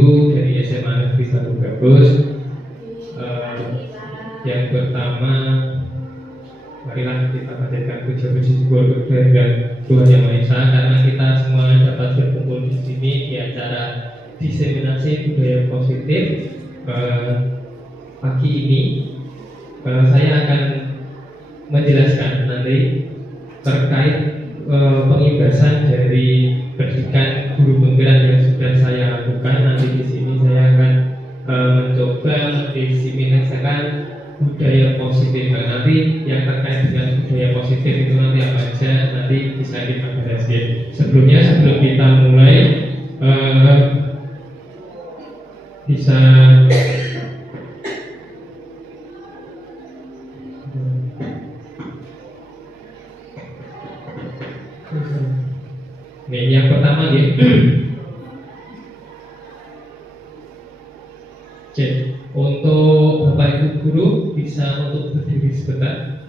guru dari SMA Negeri 1 Brebes. Yang pertama, marilah kita panjatkan puji syukur kehadiran Tuhan Yang Maha Esa karena kita semua dapat berkumpul di sini di acara diseminasi budaya positif. Pagi ini saya akan menjelaskan nanti terkait pengibasan dari pendidikan guru penggerak yang sudah saya lakukan. Nanti di sini saya akan mencoba mendiseminasikan budaya positif. Nah, nanti yang terkait dengan budaya positif itu nanti apa aja nanti bisa kita bahas ya. Sebelum kita mulai bisa nih yang pertama nih cek untuk Bapak Ibu guru bisa untuk berdiri sebentar.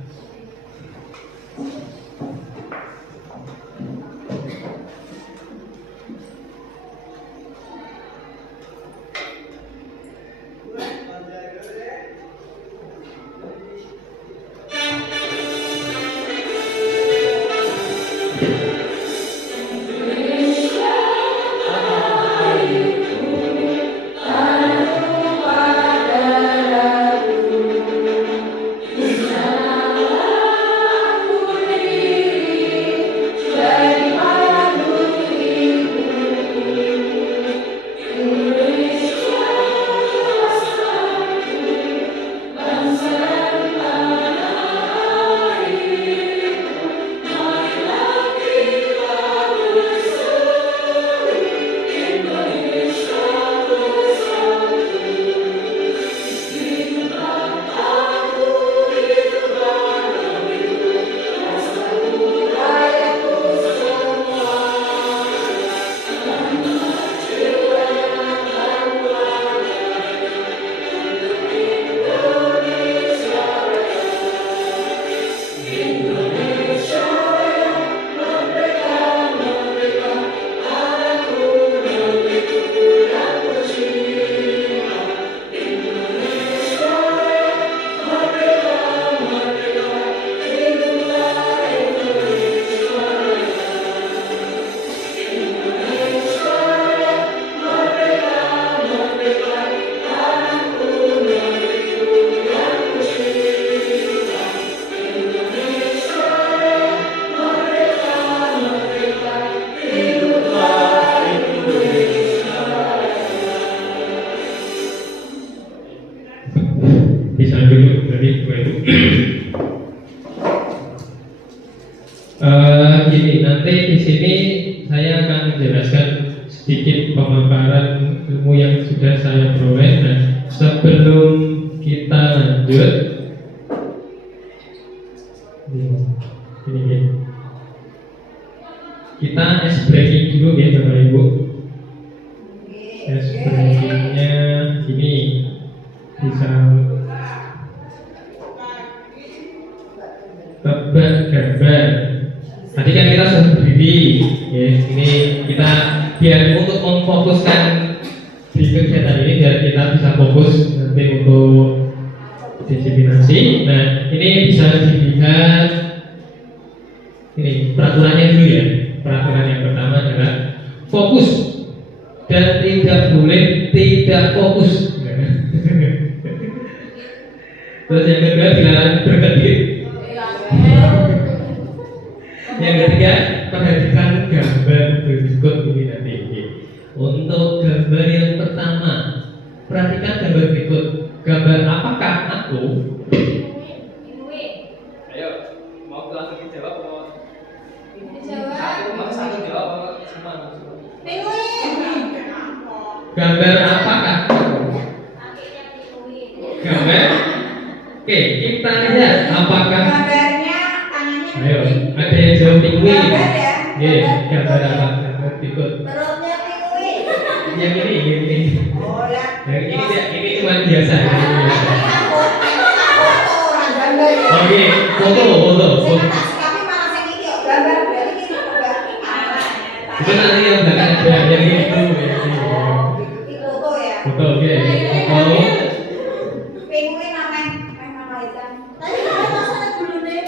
Bisa dulu dari Bapak Ibu. Gini, nanti di sini saya akan menjelaskan sedikit pemaparan ilmu yang sudah saya peroleh. Nah, sebelum kita lanjut, ini kita ice breaking dulu ya Bapak Ibu. Ice breakingnya ini bisa tebak gambar. Tadi kan kita sudah berdiri, ya. Ini kita biar untuk memfokuskan di kegiatan ini biar kita bisa fokus nanti untuk diseminasi. Nah, ini bisa dilihat ini peraturannya dulu ya. Peraturan yang pertama adalah fokus dan tidak boleh tidak fokus. Terus yang kedua dilarang berkedip. Yang ketiga, perhatikan gambar berikut ini nanti. Untuk gambar yang pertama, perhatikan gambar berikut. Gambar apakah aku? Ayo, mau langsung dijawab atau? Dijawab. Satu jawab semua. Gambar apakah aku? Gambar. Oke, kita lihat apakah ayo, ada yang jawab pinguin. Iya, gambar apa? Gambar berikut. Perutnya pinguin. Yang ini. Oh ya. Yang ini cuma biasa. Oke, foto. Tapi malah saya ini gambar berarti ini gambar. Itu nanti yang belakang ada yang itu. Itu Betul, oke. Oh, Penguin namanya malaikat. Tadi kan masalah gulune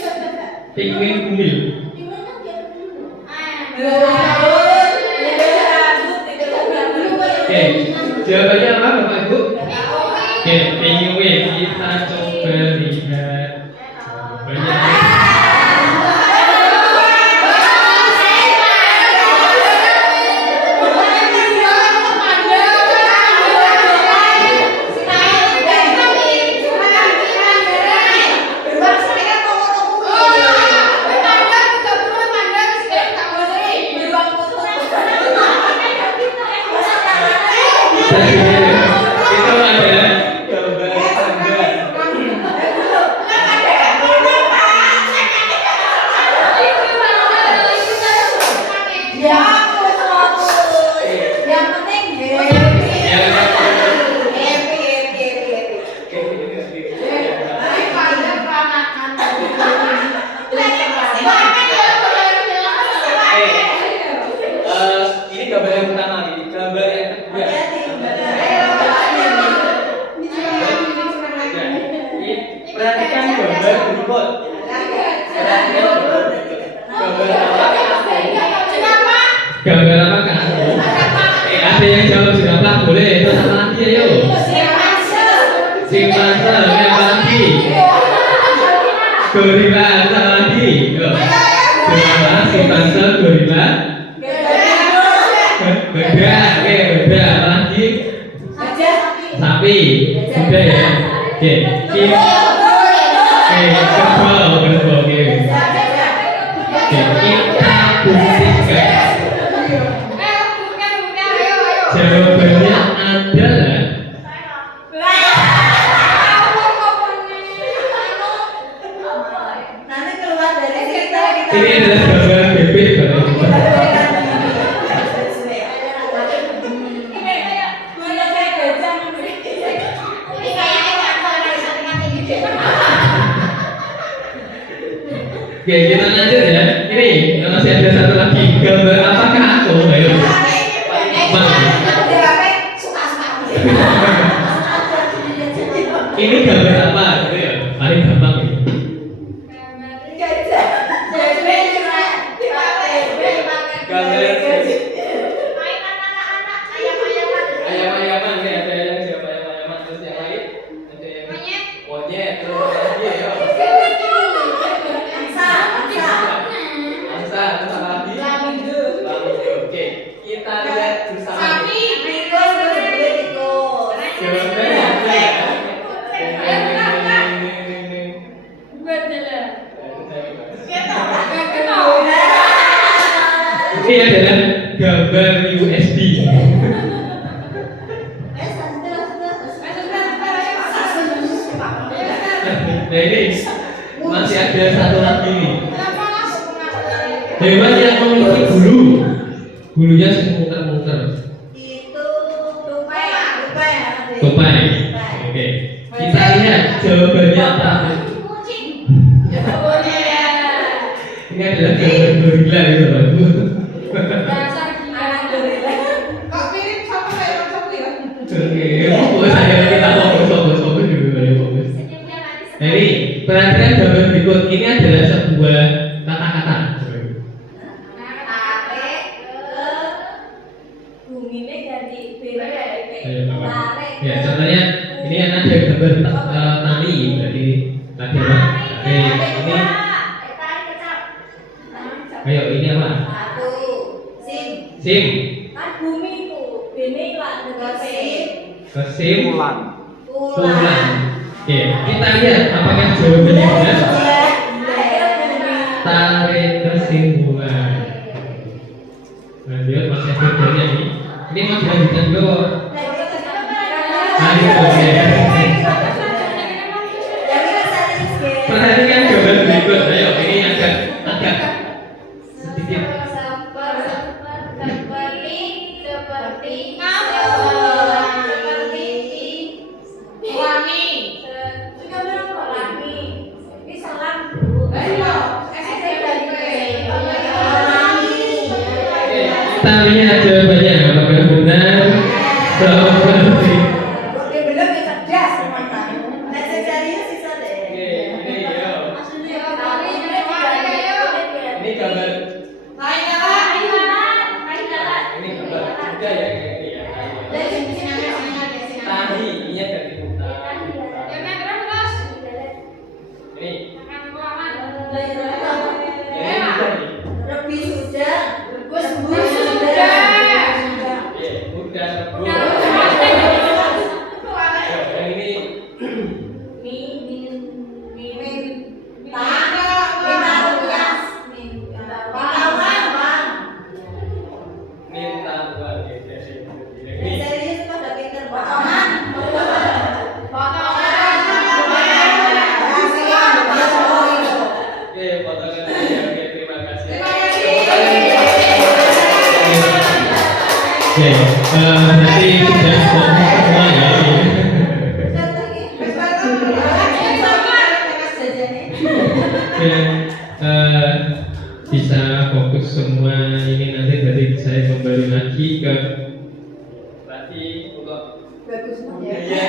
penguin kuil. Gimana kan dia dulu? Oke, jawabannya apa Bapak Ibu? Oke, penguin. Kita coba lihat jawabannya. Itu adalah gambar tangga. Yang penting Ini gambar yang pertama nih, gambar yang kedua. Perhatikan gambar berikut. Gambar apa kak? Ada yang jawab jerapah boleh. Terus apa lagi ayo? Simpanse, apa lagi? Gorila, apa lagi? Yo. Jerapah, simpanse, gorila. Beda, oke, beda. Apa lagi? Sapi. Sudah ya. Oke, kerbau, oke. Oke, kita buktikan. Jawabannya adalah nanti keluar dari kita ini adalah gambar bebek Bapak Ibu. Oke, kita lanjut ya. Ini masih ada satu lagi. Gambar apakah aku? Ayo. Ini gambar apa? Gitu ya. Paling gampang ya. Ayam-ayaman nih, ada yang siapa ayam-ayaman, terus yang lain ada yang monyet, terus lagi ya. Angsa, terus apa lagi? Flamingo. Oke, kita lihat bersama. Ini adalah gambar USB. Nah ini masih ada satu lagi nih. Hewan yang memiliki bulu, bulunya muter-muter. Tupai. Oke. Kita lihat jawabannya apa. Ini adalah gambar gorila gitu Pak Ibu. Oke, fokus aja kita fokus dulu, fokus. Nah ini perhatikan gambar berikut. Ini adalah sebuah kata-kata. Ya, contohnya ini yang ada gambar tali, berarti tadi apa? Ini, ayo ini apa? Sim. Kesimpulan. Oke, kita lihat apakah jawabannya benar. Tarik kesimpulan. Lanjut, masih ada gambarnya nih. Ini mau dilanjutkan dulu. Perhatikan gambar berikut. Ayo, ini agak sedikit. Kita lihat jawabannya apakah benar. Seperti Oke, berarti sudah semua ya. Oke, bisa fokus semua ini nanti dari saya kembali lagi ke tadi untuk budaya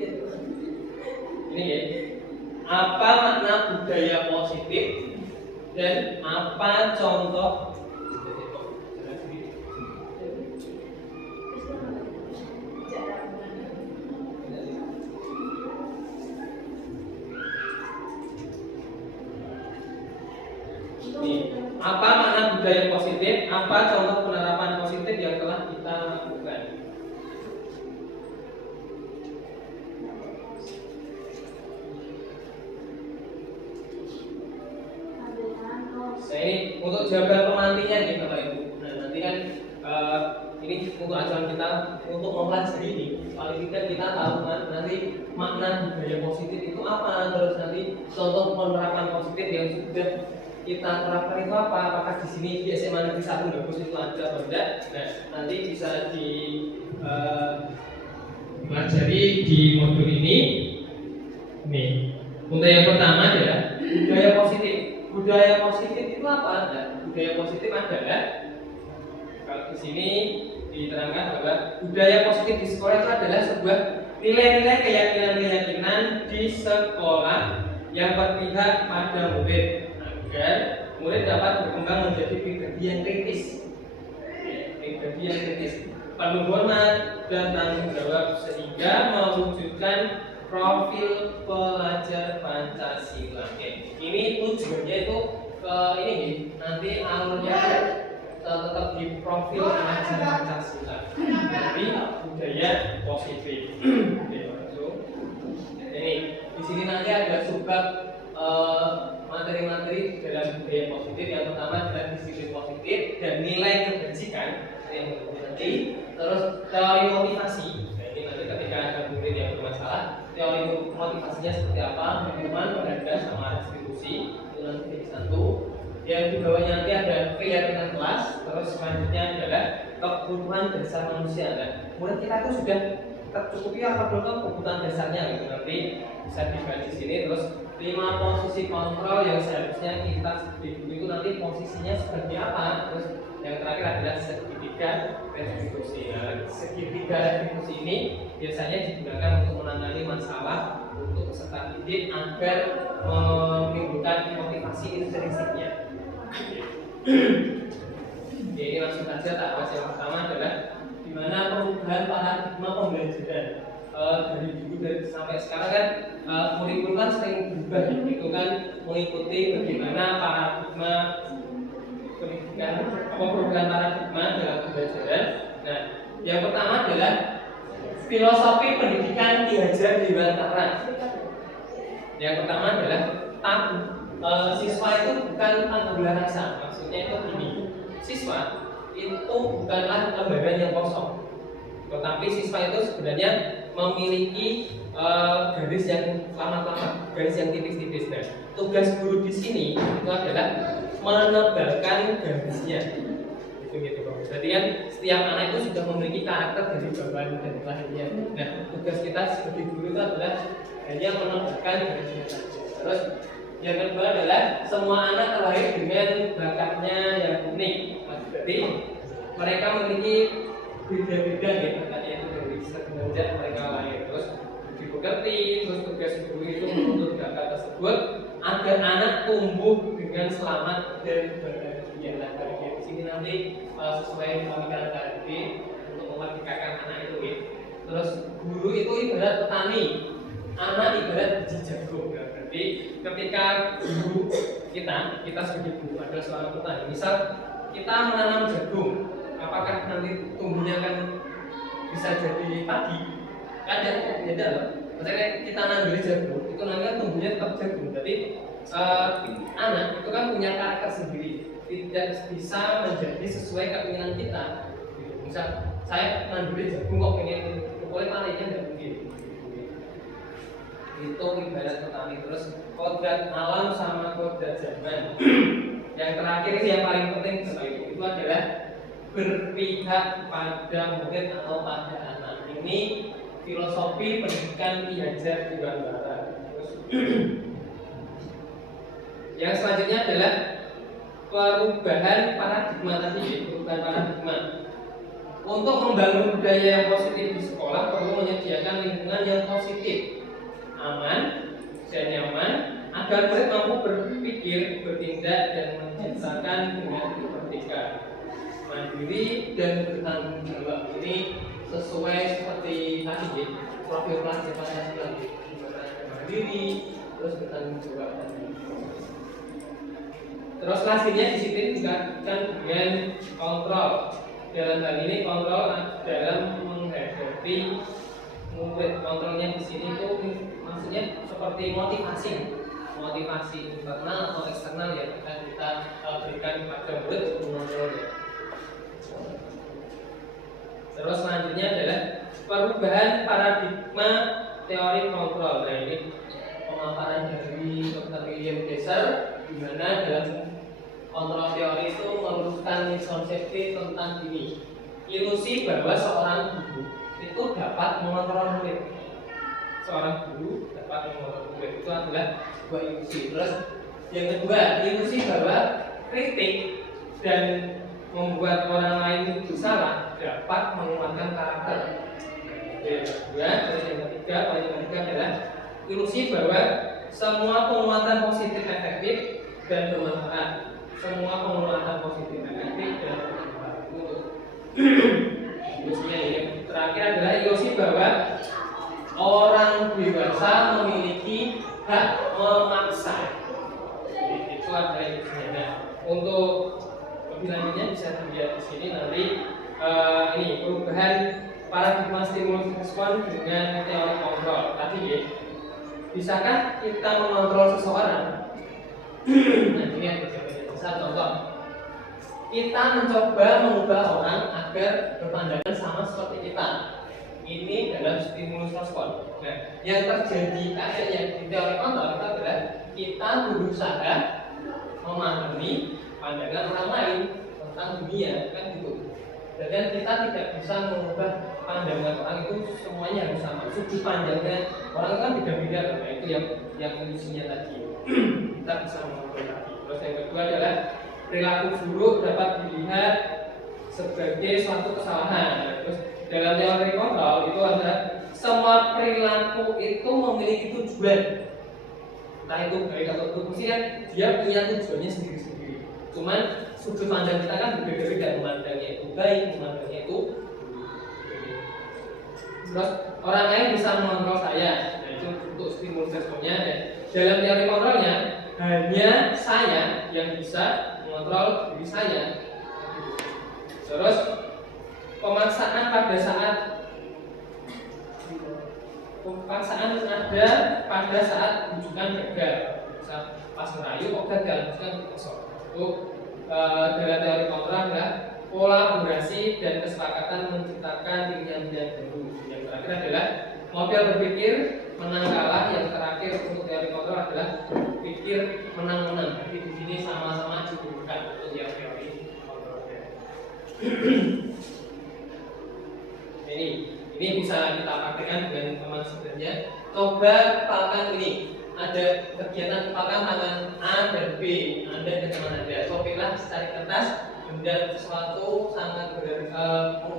positif. Ini ya, apa makna budaya positif dan apa contoh apa makna budaya positif, apa contoh penerapan positif yang telah kita lakukan. Nah ini untuk jawaban pemantinya nih Bapak Ibu. Nah nanti kan ini untuk acuan kita untuk mempelajari ini. Paling tidak kita tahu kan nanti makna budaya positif itu apa, terus nanti contoh penerapan positif yang sudah kita terapkan itu apa? Apakah di sini di SMA Negeri 1 Bagus itu ada atau tidak? Nah nanti bisa dipelajari di modul ini. Nih untuk yang pertama adalah budaya positif. Budaya positif itu apa? Nah, budaya positif adalah kalau di sini diterangkan bahwa budaya positif di sekolah itu adalah sebuah nilai-nilai keyakinan-keyakinan di sekolah yang berpihak pada murid agar murid dapat berkembang menjadi pribadi yang kritis, penuh hormat dan tanggung jawab sehingga mewujudkan profil pelajar Pancasila. Oke, ini tujuannya itu ini nih, nanti alurnya tetap di profil pelajar Pancasila. Jadi budaya positif. Oke, langsung. Ini di sini nanti ada subbab materi-materi dalam budaya positif. Yang pertama adalah disiplin positif dan nilai kebajikan yang nanti. Terus teori motivasi. Nah, ini nanti ketika ada murid yang bermasalah, teori motivasinya seperti apa, hukuman, penghargaan, sama restitusi. Itu nanti jadi satu. Yang di bawahnya nanti ada keyakinan kelas. Terus selanjutnya adalah kebutuhan dasar manusia. Nah, murid kita itu sudah tercukupi apa belum kebutuhan dasarnya gitu. Nanti bisa dibahas di sini. Terus 5 posisi kontrol yang seharusnya kita itu nanti posisinya seperti apa. Terus yang terakhir adalah segitiga restitusi. Nah, segitiga restitusi ini biasanya digunakan untuk menangani masalah untuk peserta didik agar menimbulkan motivasi intrinsiknya. Oke, ini langsung saja tak bahas. Yang pertama adalah di mana perubahan paradigma pembelajaran dari dulu sampai sekarang kan kurikulum kan sering berubah, itu kan mengikuti bagaimana paradigma pendidikan, perubahan paradigma dalam pembelajaran. Nah, yang pertama adalah filosofi pendidikan Ki Hajar Dewantara. Yang pertama adalah tabu. Siswa itu bukan tabula rasa. Maksudnya itu gini, siswa itu bukanlah lembaga yang kosong, tetapi siswa itu sebenarnya memiliki garis yang lama-lama, garis yang tipis-tipis. Nah, tugas guru di sini itu adalah menebalkan garisnya. Gitu. Jadi kan setiap anak itu sudah memiliki karakter dari bawaan dan lahirnya. Nah, tugas kita sebagai guru itu adalah hanya menebalkan garisnya saja. Terus yang kedua adalah semua anak terlahir dengan bakatnya yang unik. Jadi mereka memiliki beda-beda ya bakatnya itu dari semenjak mereka lahir. Terus dimengerti, terus tugas guru itu menuntut bakat tersebut agar anak tumbuh dengan selamat dan bahagia. Nah, di sini nanti sesuai pemikiran tadi untuk memerdekakan anak itu ya. Terus guru itu ibarat petani, anak ibarat biji jagung. Jadi ketika guru kita sebagai guru adalah seorang petani, misal kita menanam jagung, apakah nanti tumbuhnya akan bisa jadi padi? Kan beda loh. Maksudnya kita nanam jagung, itu nanti kan tumbuhnya tetap jagung. Jadi anak itu kan punya karakter sendiri, tidak bisa menjadi sesuai keinginan kita. Misal saya mandiri jagung kok pengen pokoknya panennya nggak mungkin. Itu ibarat petani. Terus kodrat alam sama kodrat zaman. Yang terakhir ini yang paling penting itu adalah berpihak pada murid atau pada anak. Ini filosofi pendidikan Ki Hajar Dewantara. Yang selanjutnya adalah perubahan paradigma tadi, perubahan paradigma. Untuk membangun budaya yang positif di sekolah perlu menyediakan lingkungan yang positif, aman, dan nyaman agar murid mampu berpikir, bertindak, dan menciptakan dengan merdeka, mandiri, dan bertanggung jawab. Ini sesuai seperti tadi, profil pelajar Pancasila, mandiri, terus bertanggung jawab tadi. Terus selanjutnya disiplin dikaitkan dengan kontrol. Dalam hal ini kontrol dalam menghadapi murid. Kontrolnya di sini itu maksudnya seperti motivasi internal atau eksternal yang akan kita berikan kepada murid untuk mengontrolnya. Terus selanjutnya adalah perubahan paradigma teori kontrol. Nah ini pemaparan dari Dr. William Glasser, di mana dalam kontrol teori itu meluruskan miskonsepsi tentang ini, ilusi bahwa seorang guru itu dapat mengontrol murid. Seorang guru dapat mengontrol murid itu adalah sebuah ilusi. Terus yang kedua, ilusi bahwa kritik dan membuat orang lain itu salah dapat menguatkan karakter. Yang kedua, terus yang ketiga, poin yang ketiga adalah ilusi bahwa semua penguatan positif efektif dan bermanfaat. Semua penguatan positif efektif dan bermanfaat. Ilusinya yang terakhir adalah ilusi bahwa orang dewasa memiliki hak memaksa. Itu adalah ilusinya. Nah, untuk lebih lanjutnya bisa dilihat di sini nanti ini perubahan paradigma stimulus respon dengan teori kontrol tadi ya. Bisakah kita mengontrol seseorang? Nah ini yang bisa contoh. Kita mencoba mengubah orang agar berpandangan sama seperti kita. Ini dalam stimulus respon. Nah, yang terjadi akhirnya di teori kontrol itu adalah kita berusaha memahami pandangan orang lain tentang dunia, kan gitu. Dan kita tidak bisa mengubah pandangan orang itu semuanya harus sama. Sudut pandangnya orang kan beda-beda, nah itu yang ilusinya tadi. Kita bisa mengubah tadi. Terus yang kedua adalah perilaku buruk dapat dilihat sebagai suatu kesalahan. Terus dalam teori kontrol itu adalah semua perilaku itu memiliki tujuan. Entah itu baik atau buruk, mesti kan dia punya tujuannya sendiri-sendiri. Cuman sudut pandang kita kan berbeda-beda, memandangnya itu baik, memandangnya itu buruk. Terus orang lain bisa mengontrol saya, nah itu untuk stimulus responnya. Dan dalam teori kontrolnya hanya saya yang bisa mengontrol diri saya. Terus pemaksaan ada pada saat rujukan gagal. Misal pas merayu kok gagal, kan kosong. Itu dalam teori kontrol adalah kolaborasi dan kesepakatan menciptakan pilihan-pilihan baru. Yang terakhir adalah model berpikir menang kalah. Yang terakhir untuk teori kontrol adalah pikir menang-menang. Jadi di sini sama-sama dibutuhkan untuk yang teori kontrolnya. Ini bisa kita praktekkan dengan teman sebenarnya. Coba kepalkan ini. Ada kegiatan kepalkan tangan A dan B. Anda dan teman Anda. Cobalah cari kertas, benda sesuatu sangat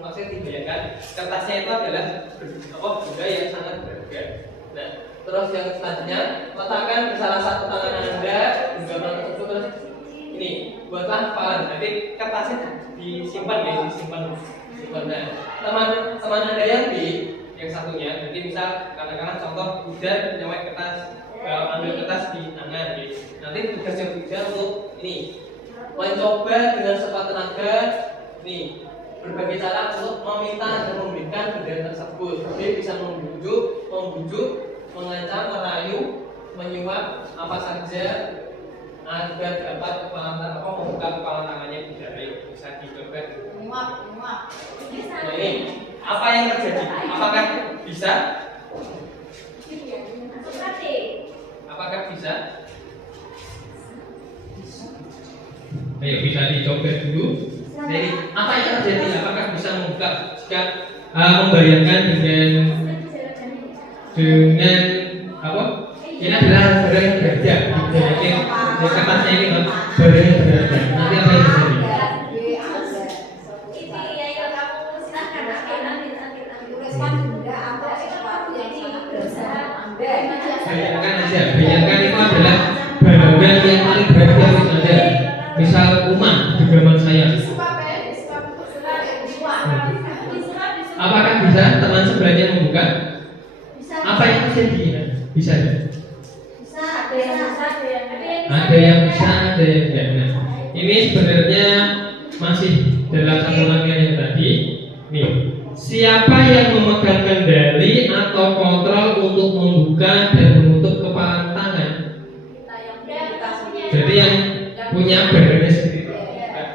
maksudnya dibayangkan. Kertasnya itu adalah benda yang sangat berharga. Nah, terus yang selanjutnya letakkan di salah satu tangan Anda benda tersebut. Terus ini buatlah kepalan. Nanti kertasnya disimpan ya, disimpan. Nah, teman Anda yang B yang satunya, jadi misal katakanlah contoh Buddha nyawet kertas, ambil kertas di tangan, gitu. Nanti tugasnya Buddha untuk ini mencoba dengan sekuat tenaga, nih berbagai cara untuk meminta dan memberikan benda tersebut. Dia bisa membujuk, mengancam, merayu, menyuap apa saja agar dapat membuka kepala tangannya bidadari. Bisa dicoba. Muak. Nah, ini apa yang terjadi? Apakah bisa? Apakah bisa? Ayo bisa dicoba dulu. Jadi apa yang terjadi? Apakah bisa membuka jika Membayangkan dengan apa? Ini adalah barang yang berharga. Jadi kertasnya ini kan barang yang berharga. Nanti apa yang terjadi? Bayangkan itu adalah barang yang paling berharga yang ada. Misal rumah di zaman saya. Apakah bisa teman sebelahnya membuka? Apa yang terjadi? Bisa ya? Ada yang bisa, ada yang tidak. Nah, ini sebenarnya masih dalam satu rangkaian yang tadi. Nih, siapa yang memegang kendali atau kontrol untuk membuka dan menutup kepala tangan? Jadi yang punya barangnya sendiri. Nah,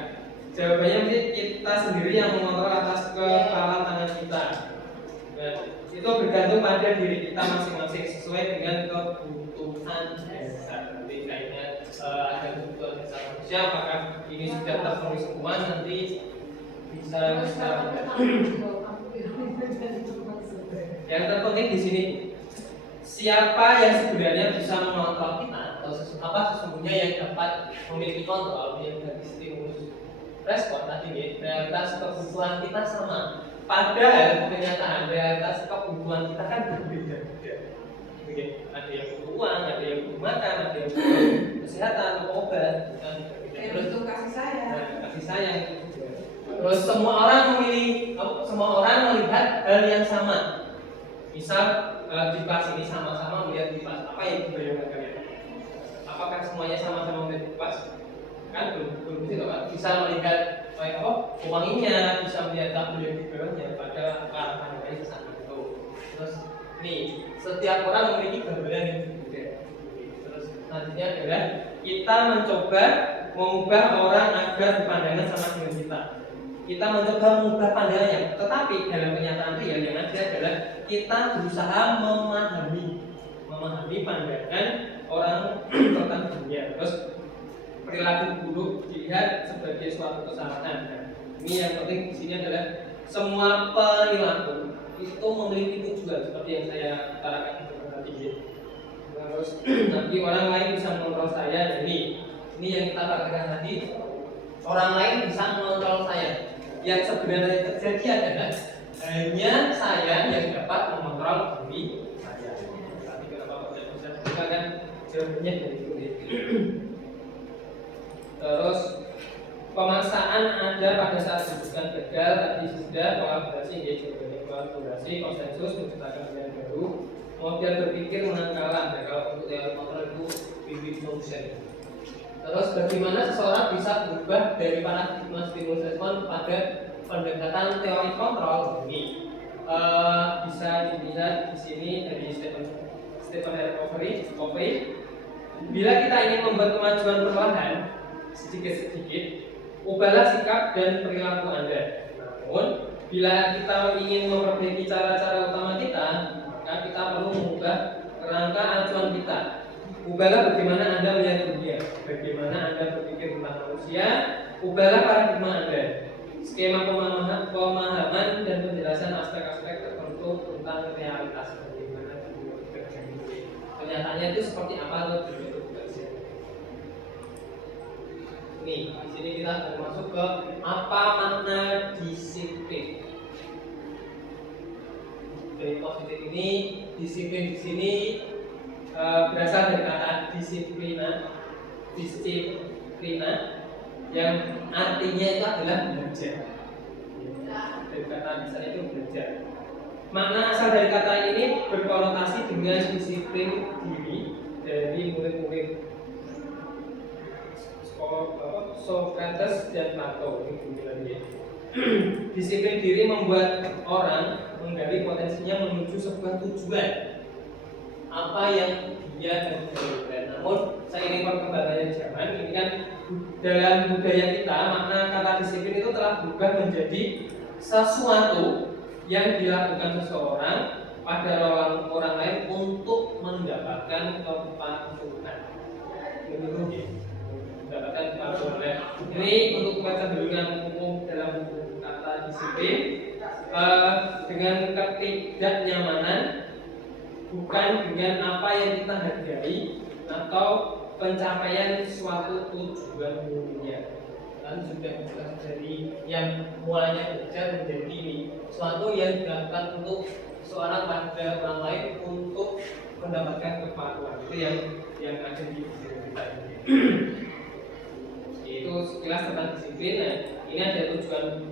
jawabannya mesti kita sendiri yang mengontrol atas kepala tangan kita. Nah, itu bergantung pada diri kita masing-masing sesuai dengan kebutuhan dasar. Nanti kayaknya ada kebutuhan dasar manusia, apakah ini sudah terpenuhi semua nanti bisa. Yang terpenting di sini siapa yang sebenarnya bisa mengontrol kita atau sesungguhnya yang dapat memiliki kontrol yang dari stimulus respon tadi nih, realitas kebutuhan kita sama. Padahal kenyataan realitas kebutuhan kita kan berbeda-beda. Ada yang butuh uang, ada yang butuh makan, ada yang butuh kesehatan, obat, dan Butuh kasih sayang. kasih sayang. Terus semua orang melihat hal yang sama. Misal di kelas ini sama-sama melihat di kelas apa yang dibayangkan kalian? Apakah semuanya sama-sama melihat di kelas? Kan belum gitu kan? Bisa melihat wanginya, bisa melihat tabel yang di bawahnya, padahal arah pandangnya sama itu. Terus nih, setiap orang memiliki gambaran yang berbeda. Terus selanjutnya adalah kita mencoba mengubah orang agar berpandangan sama dengan kita. Kita mencoba mengubah pandangannya, tetapi dalam kenyataan real yang ada adalah kita berusaha memahami pandangan orang tentang dunia. Terus perilaku buruk dilihat sebagai suatu kesalahan. Nah, ini yang penting di sini adalah semua perilaku itu memiliki tujuan seperti yang saya utarakan tadi. Terus nanti orang lain bisa mengontrol saya. Nah, ini yang kita katakan tadi, orang lain bisa mengontrol saya. Yang sebenarnya terjadi adalah hanya saya yang dapat mengontrol diri saya. Tapi kenapa tidak bisa buka kan jawabannya dari itu. Terus pemaksaan ada pada saat hubungan gagal tadi sudah kolaborasi, jawabannya kolaborasi, konsensus menciptakan yang baru, model berpikir menangkalan. Dan kalau untuk teori kontrol itu win-win solution. Terus bagaimana seseorang bisa berubah dari paradigma stimulus respon kepada pendekatan teori kontrol ini bisa dilihat di sini dari Stephen R. Covey. Bila kita ingin membuat kemajuan perlahan sedikit-sedikit, ubahlah sikap dan perilaku Anda. Namun, bila kita ingin memperbaiki cara-cara utama kita, maka kita perlu mengubah kerangka acuan kita. Ubahlah bagaimana Anda melihat dunia, bagaimana Anda berpikir tentang manusia, ubahlah paradigma Anda, skema pemahaman dan penjelasan aspek-aspek tertentu tentang realitas bagaimana dunia bekerja. Kenyataannya itu seperti apa dunia itu bekerja. Nih, di sini kita akan masuk ke apa makna disiplin. Dari positif ini, disiplin di sini berasal dari kata disiplina yang artinya itu adalah belajar. Dari kata dasar itu belajar. Makna asal dari kata ini berkonotasi dengan disiplin diri dari murid-murid Socrates dan Plato. Disiplin diri membuat orang menggali potensinya menuju sebuah tujuan apa yang dia inginkan. Namun seiring perkembangannya zaman ini kan dalam budaya kita makna kata disiplin itu telah berubah menjadi sesuatu yang dilakukan seseorang pada orang lain untuk mendapatkan kepatuhan. Mendapatkan kepatuhan. Ini untuk kecenderungan umum dalam buku kata disiplin dengan ketidaknyamanan, bukan dengan apa yang kita hargai atau pencapaian suatu tujuan mulia. Kan sudah jelas dari yang mulanya belajar menjadi ini suatu yang dilakukan untuk seorang pada orang lain untuk mendapatkan kepatuhan. Itu yang ada di diri kita ini. Itu sekilas tentang disiplin. Nah, ini ada tujuan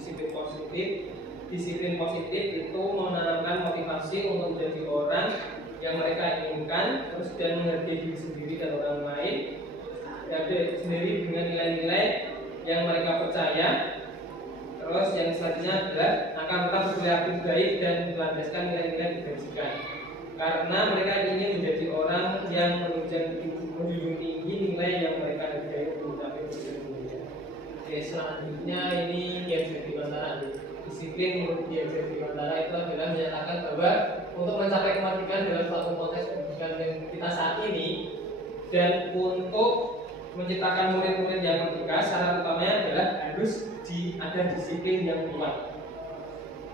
disiplin positif. Disiplin positif itu menanamkan motivasi untuk menjadi orang yang mereka inginkan, terus dan menghargai diri sendiri dan orang lain, sendiri dengan nilai-nilai yang mereka percaya. Terus yang selanjutnya adalah akan tetap berperilaku baik dan melandaskan nilai-nilai kebajikan, karena mereka ingin menjadi orang yang menjunjung tinggi nilai yang mereka hargai untuk mencapai tujuan mulia. Oke, selanjutnya ini Kiai Dewantara. Disiplin menurut Kiai Dewantara itu adalah menyatakan bahwa untuk mencapai kemerdekaan dalam suatu konteks pendidikan yang kita saat ini dan untuk menciptakan murid-murid yang merdeka, syarat utamanya adalah harus ada disiplin yang kuat.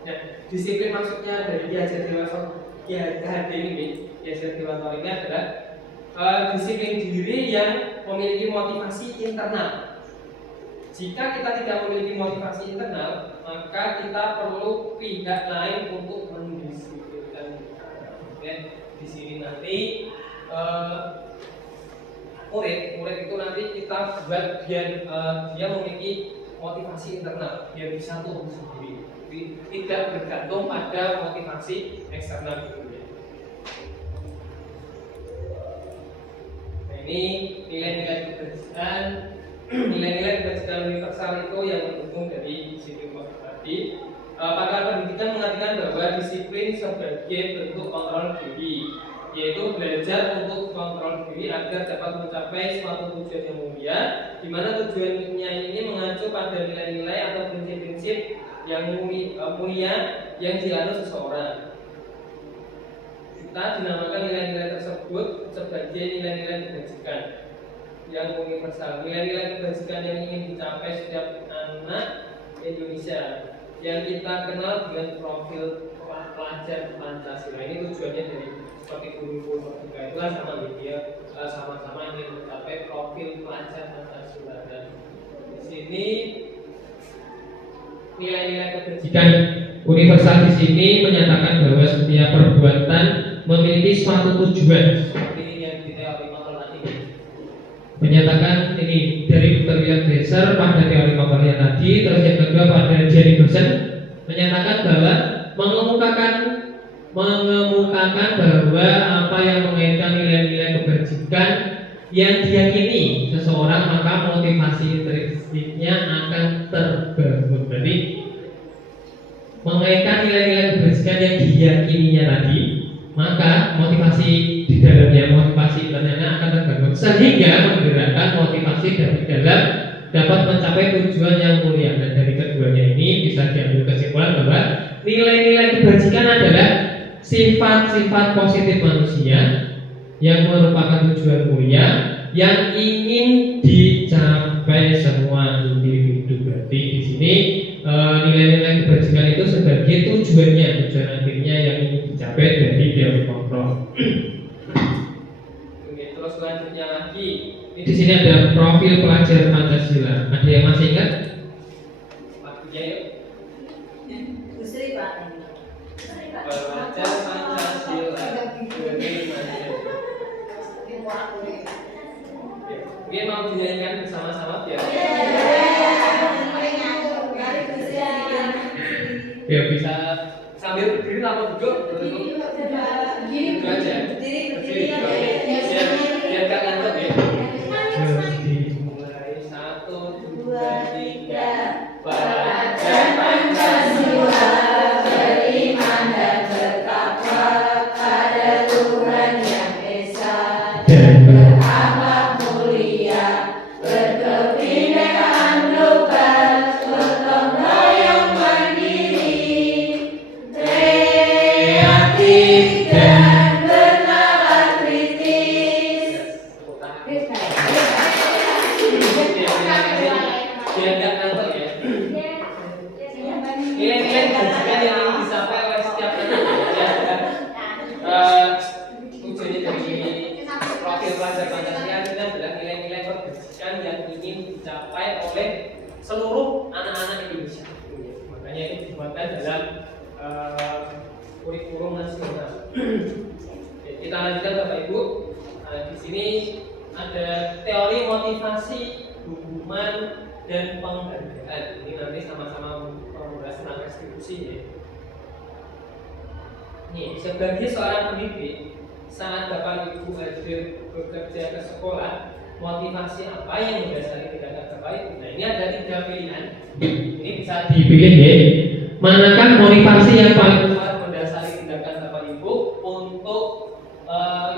Nah, disiplin maksudnya dari Ki Hajar Dewantara ini adalah disiplin diri yang memiliki motivasi internal. Jika kita tidak memiliki motivasi internal, maka kita perlu pihak lain untuk mendisiplinkan kita. Oke, di sini nanti murid itu nanti kita buat biar dia memiliki motivasi internal, biar bisa tumbuh sendiri, tidak bergantung pada motivasi eksternal gitu ya. Nah, ini nilai-nilai kebajikan, nilai-nilai kebajikan universal itu yang mendukung dari disiplin positif tadi. Pakar pendidikan mengatakan bahwa disiplin sebagai bentuk kontrol diri, yaitu belajar untuk kontrol diri agar dapat mencapai suatu tujuan yang mulia, di mana tujuannya ini mengacu pada nilai-nilai atau prinsip-prinsip yang mulia yang dianut seseorang. Kita dinamakan nilai-nilai tersebut sebagai nilai-nilai kebajikan yang universal. Nilai-nilai kebajikan yang ingin dicapai setiap anak Indonesia yang kita kenal dengan profil pelajar Pancasila. Ini tujuannya dari seperti guru Merdeka itu kan sama dia sama-sama ingin mencapai profil pelajar Pancasila. Dan di sini nilai-nilai kebajikan universal di sini menyatakan bahwa setiap perbuatan memiliki suatu tujuan. Seperti yang teori matematika menyatakan ini dari Dr. William Glasser pada teori motornya tadi. Terus yang kedua pada Jenny Dosen menyatakan bahwa mengemukakan bahwa apa yang mengaitkan nilai-nilai kebajikan yang diyakini seseorang, maka motivasi intrinsiknya akan terbangun. Berarti mengaitkan nilai-nilai kebajikan yang diyakininya tadi, maka motivasi di dalamnya, motivasi internalnya akan terbangun, sehingga menggerakkan motivasi dari dalam dapat mencapai tujuan yang mulia. Dan dari keduanya ini bisa diambil kesimpulan bahwa nilai-nilai kebajikan adalah sifat-sifat positif manusia yang merupakan tujuan mulia yang ingin dicapai semua individu. Berarti di sini nilai-nilai kebajikan itu sebagai tujuan akhirnya yang ingin dicapai dari teori kontrol. Oke, terus selanjutnya lagi, di sini ada profil pelajar Pancasila. Ada yang masih ingat? Waktunya yuk. Gusri Pak. Pelajar Pancasila dari Mungkin mau dinyanyikan bersama-sama biar ya bisa sambil berdiri atau duduk Gini aja. berdiri Biar gak ngantuk ya. Mulai 1, 2, 3. Pelajar Pancasila beriman dan bertakwa pada Tuhan Yang Esa dan biar nggak ngantuk ya. Nilai-nilai kebajikan yang ingin dicapai oleh setiap anak ya. Tujuannya dari profil pelajar Pancasila ini adalah nilai-nilai kebajikan yang ingin dicapai oleh seluruh anak-anak Indonesia. Makanya ini dibuatkan dalam kurikulum nasional. Oke, kita lanjutkan Bapak Ibu. Di sini ada teori motivasi, hukuman, dan penghargaan. Ini nanti sama-sama membahas tentang restitusi ya. Nih, sebagai seorang pendidik, saat Bapak Ibu hadir bekerja ke sekolah, motivasi apa yang mendasari tindakan Bapak Ibu? Nah, ini ada 3 pilihan. Ini bisa dipilih ya. Manakah motivasi yang paling kuat mendasari tindakan Bapak Ibu untuk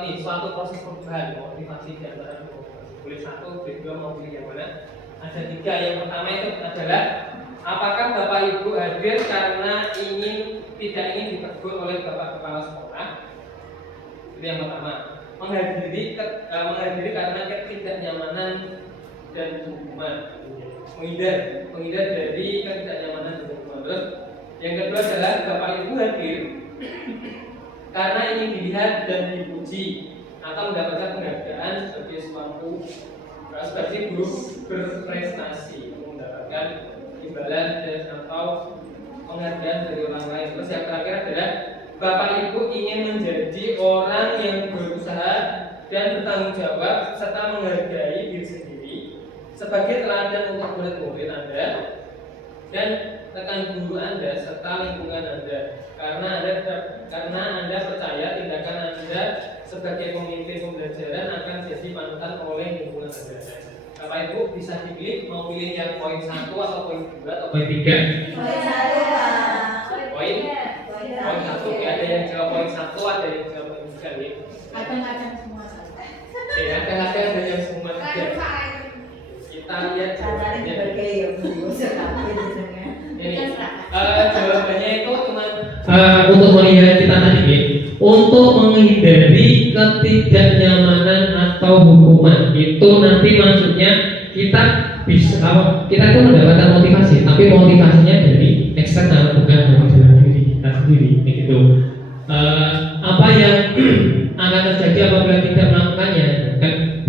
ini suatu proses perubahan? Motivasi di antara boleh 1, boleh 2, mau pilih yang mana? Ada 3. Yang pertama itu adalah apakah Bapak Ibu hadir karena tidak ingin ditegur oleh Bapak Kepala Sekolah? Itu yang pertama. Menghadiri karena ketidaknyamanan dan hukuman. Menghindar dari ketidaknyamanan dan hukuman. Terus yang kedua adalah Bapak Ibu hadir karena ingin dilihat dan dipuji atau mendapatkan penghargaan sebagai guru berprestasi, mendapatkan imbalan dan atau penghargaan dari orang lain. Terus yang terakhir adalah Bapak Ibu ingin menjadi orang yang berusaha dan bertanggung jawab serta menghargai diri sendiri sebagai teladan untuk murid-murid Anda dan rekan guru Anda serta lingkungan Anda, karena Anda percaya tindakan Anda sebagai pemimpin pembelajaran akan jadi panutan oleh lingkungan Anda. Bapak Ibu bisa dipilih mau pilih yang poin 1 atau poin 2 atau poin 3? Poin 1. Ada yang jawab poin 1, ada yang jawab poin 3 ya. Kadang-kadang semua salah. Kadang-kadang ada yang semua 3. Kita lihat jawabannya. Jawabannya itu cuma untuk melihat kita tadi ya, untuk menghindari ketidaknyamanan atau hukuman. Itu nanti maksudnya kita itu mendapatkan motivasi, tapi motivasinya dari eksternal bukan dari dalam diri kita sendiri gitu. Apa yang akan terjadi apabila tidak melakukannya kan,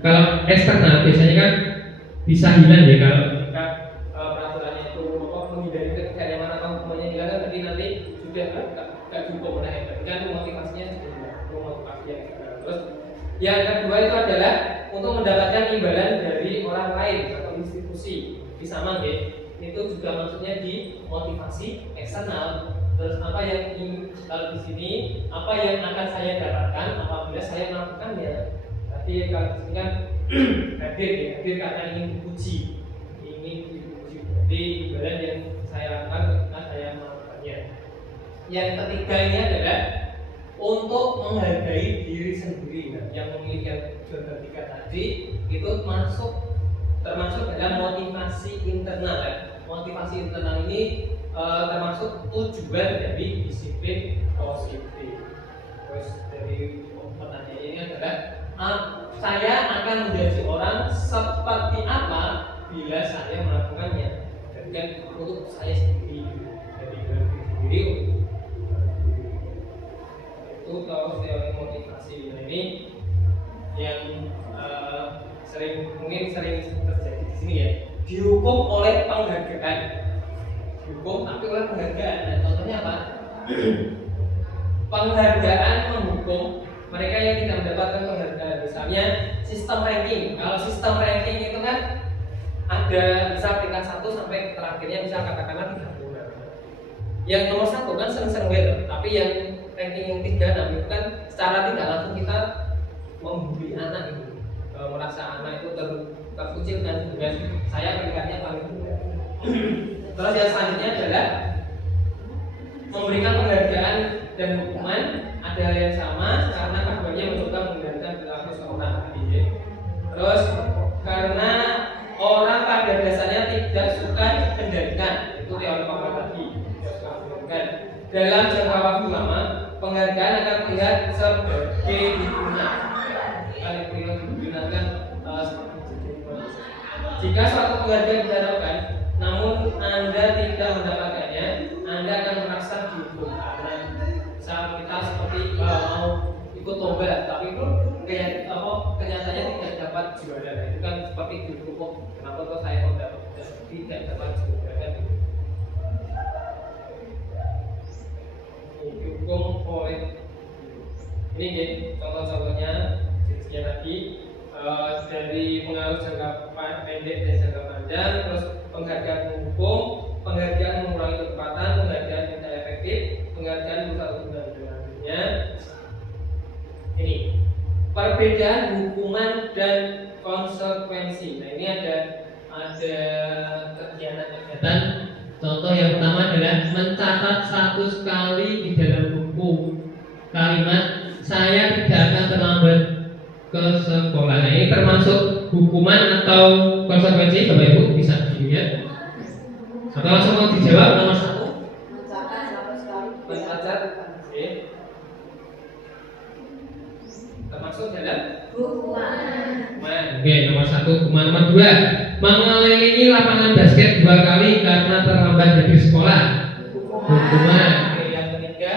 kalau eksternal biasanya kan bisa hilang ya kalau peraturannya itu menghindari ketidaknyamanan atau hukumannya hilang kan, nanti sudah gak dihukum oleh kan motivasinya sudah hilang, motivasi yang eksternal. Terus yang kedua itu adalah untuk mendapatkan imbalan dari orang lain atau institusi, bisa ya. Itu juga maksudnya di motivasi eksternal. Terus apa yang kalau di sini apa yang akan saya dapatkan apabila saya melakukannya? Tadi kalau di sini kan hadir karena ingin dipuji. Jadi imbalan yang saya lakukan ketika saya melakukannya. Yang ketiga ini adalah untuk menghargai diri sendiri. Nah, yang memiliki yang ketiga tadi itu termasuk dalam motivasi internal ya. Motivasi internal ini termasuk tujuan dari disiplin positif. Terus dari pertanyaannya ini adalah saya akan menjadi orang seperti apa bila saya melakukannya. Dan untuk saya sendiri, dari diri sendiri itu kalau teori motivasi ini yang mungkin sering terjadi di sini ya, dihukum oleh penghargaan, dihukum tapi oleh penghargaan. Nah, contohnya apa? Penghargaan menghukum mereka yang tidak mendapatkan penghargaan. Misalnya sistem ranking. Kalau sistem ranking itu kan ada bisa peringkat 1 sampai terakhirnya bisa katakanlah 30. Yang nomor 1 kan sering-sering tapi yang ranking yang 3 itu kan secara tidak langsung kita membuli anak itu, merasa anak itu terkucilkan dan saya peringkatnya paling rendah. Terus yang selanjutnya adalah memberikan penghargaan dan hukuman. Ada hal yang sama karena keduanya mencoba menghindarkan perilaku seorang. Terus karena orang pada dasarnya tidak suka dikendalikan, itu teori Paul tadi. Dalam jangka waktu lama, penghargaan akan terlihat sebagai digunakan seperti jika suatu penghargaan diharapkan, namun Anda tidak mendapatkannya, Anda akan merasa dihukum karena saat kita seperti mau ikut lomba, tapi pun kenyataannya tidak dapat juara. Itu kan seperti dihukum. Kenapa kok saya tidak dapat juara kan? Dihukum oleh ini jadi contoh-contohnya jenisnya tadi. Dari pengaruh jangka pendek dan jangka panjang, terus penghargaan menghukum, penghargaan mengurangi kecepatan, penghargaan tidak efektif, penghargaan berusaha hubungan dengannya. Ini perbedaan hukuman dan konsekuensi. Nah ini ada kegiatan. Contoh yang pertama adalah mencatat 100 kali di dalam buku kalimat saya tidak akan terlambat ke sekolah. Nah ini termasuk hukuman atau konsekuensi? Bapak Ibu bisa dilihat atau langsung mau dijawab nomor 1? Mencatat. Oke. Termasuk dalam hukuman. Oke, nomor 1 hukuman. Nomor 2, mengelilingi lapangan basket 2 kali karena terlambat dari sekolah. Hukuman. Oke, yang ketiga,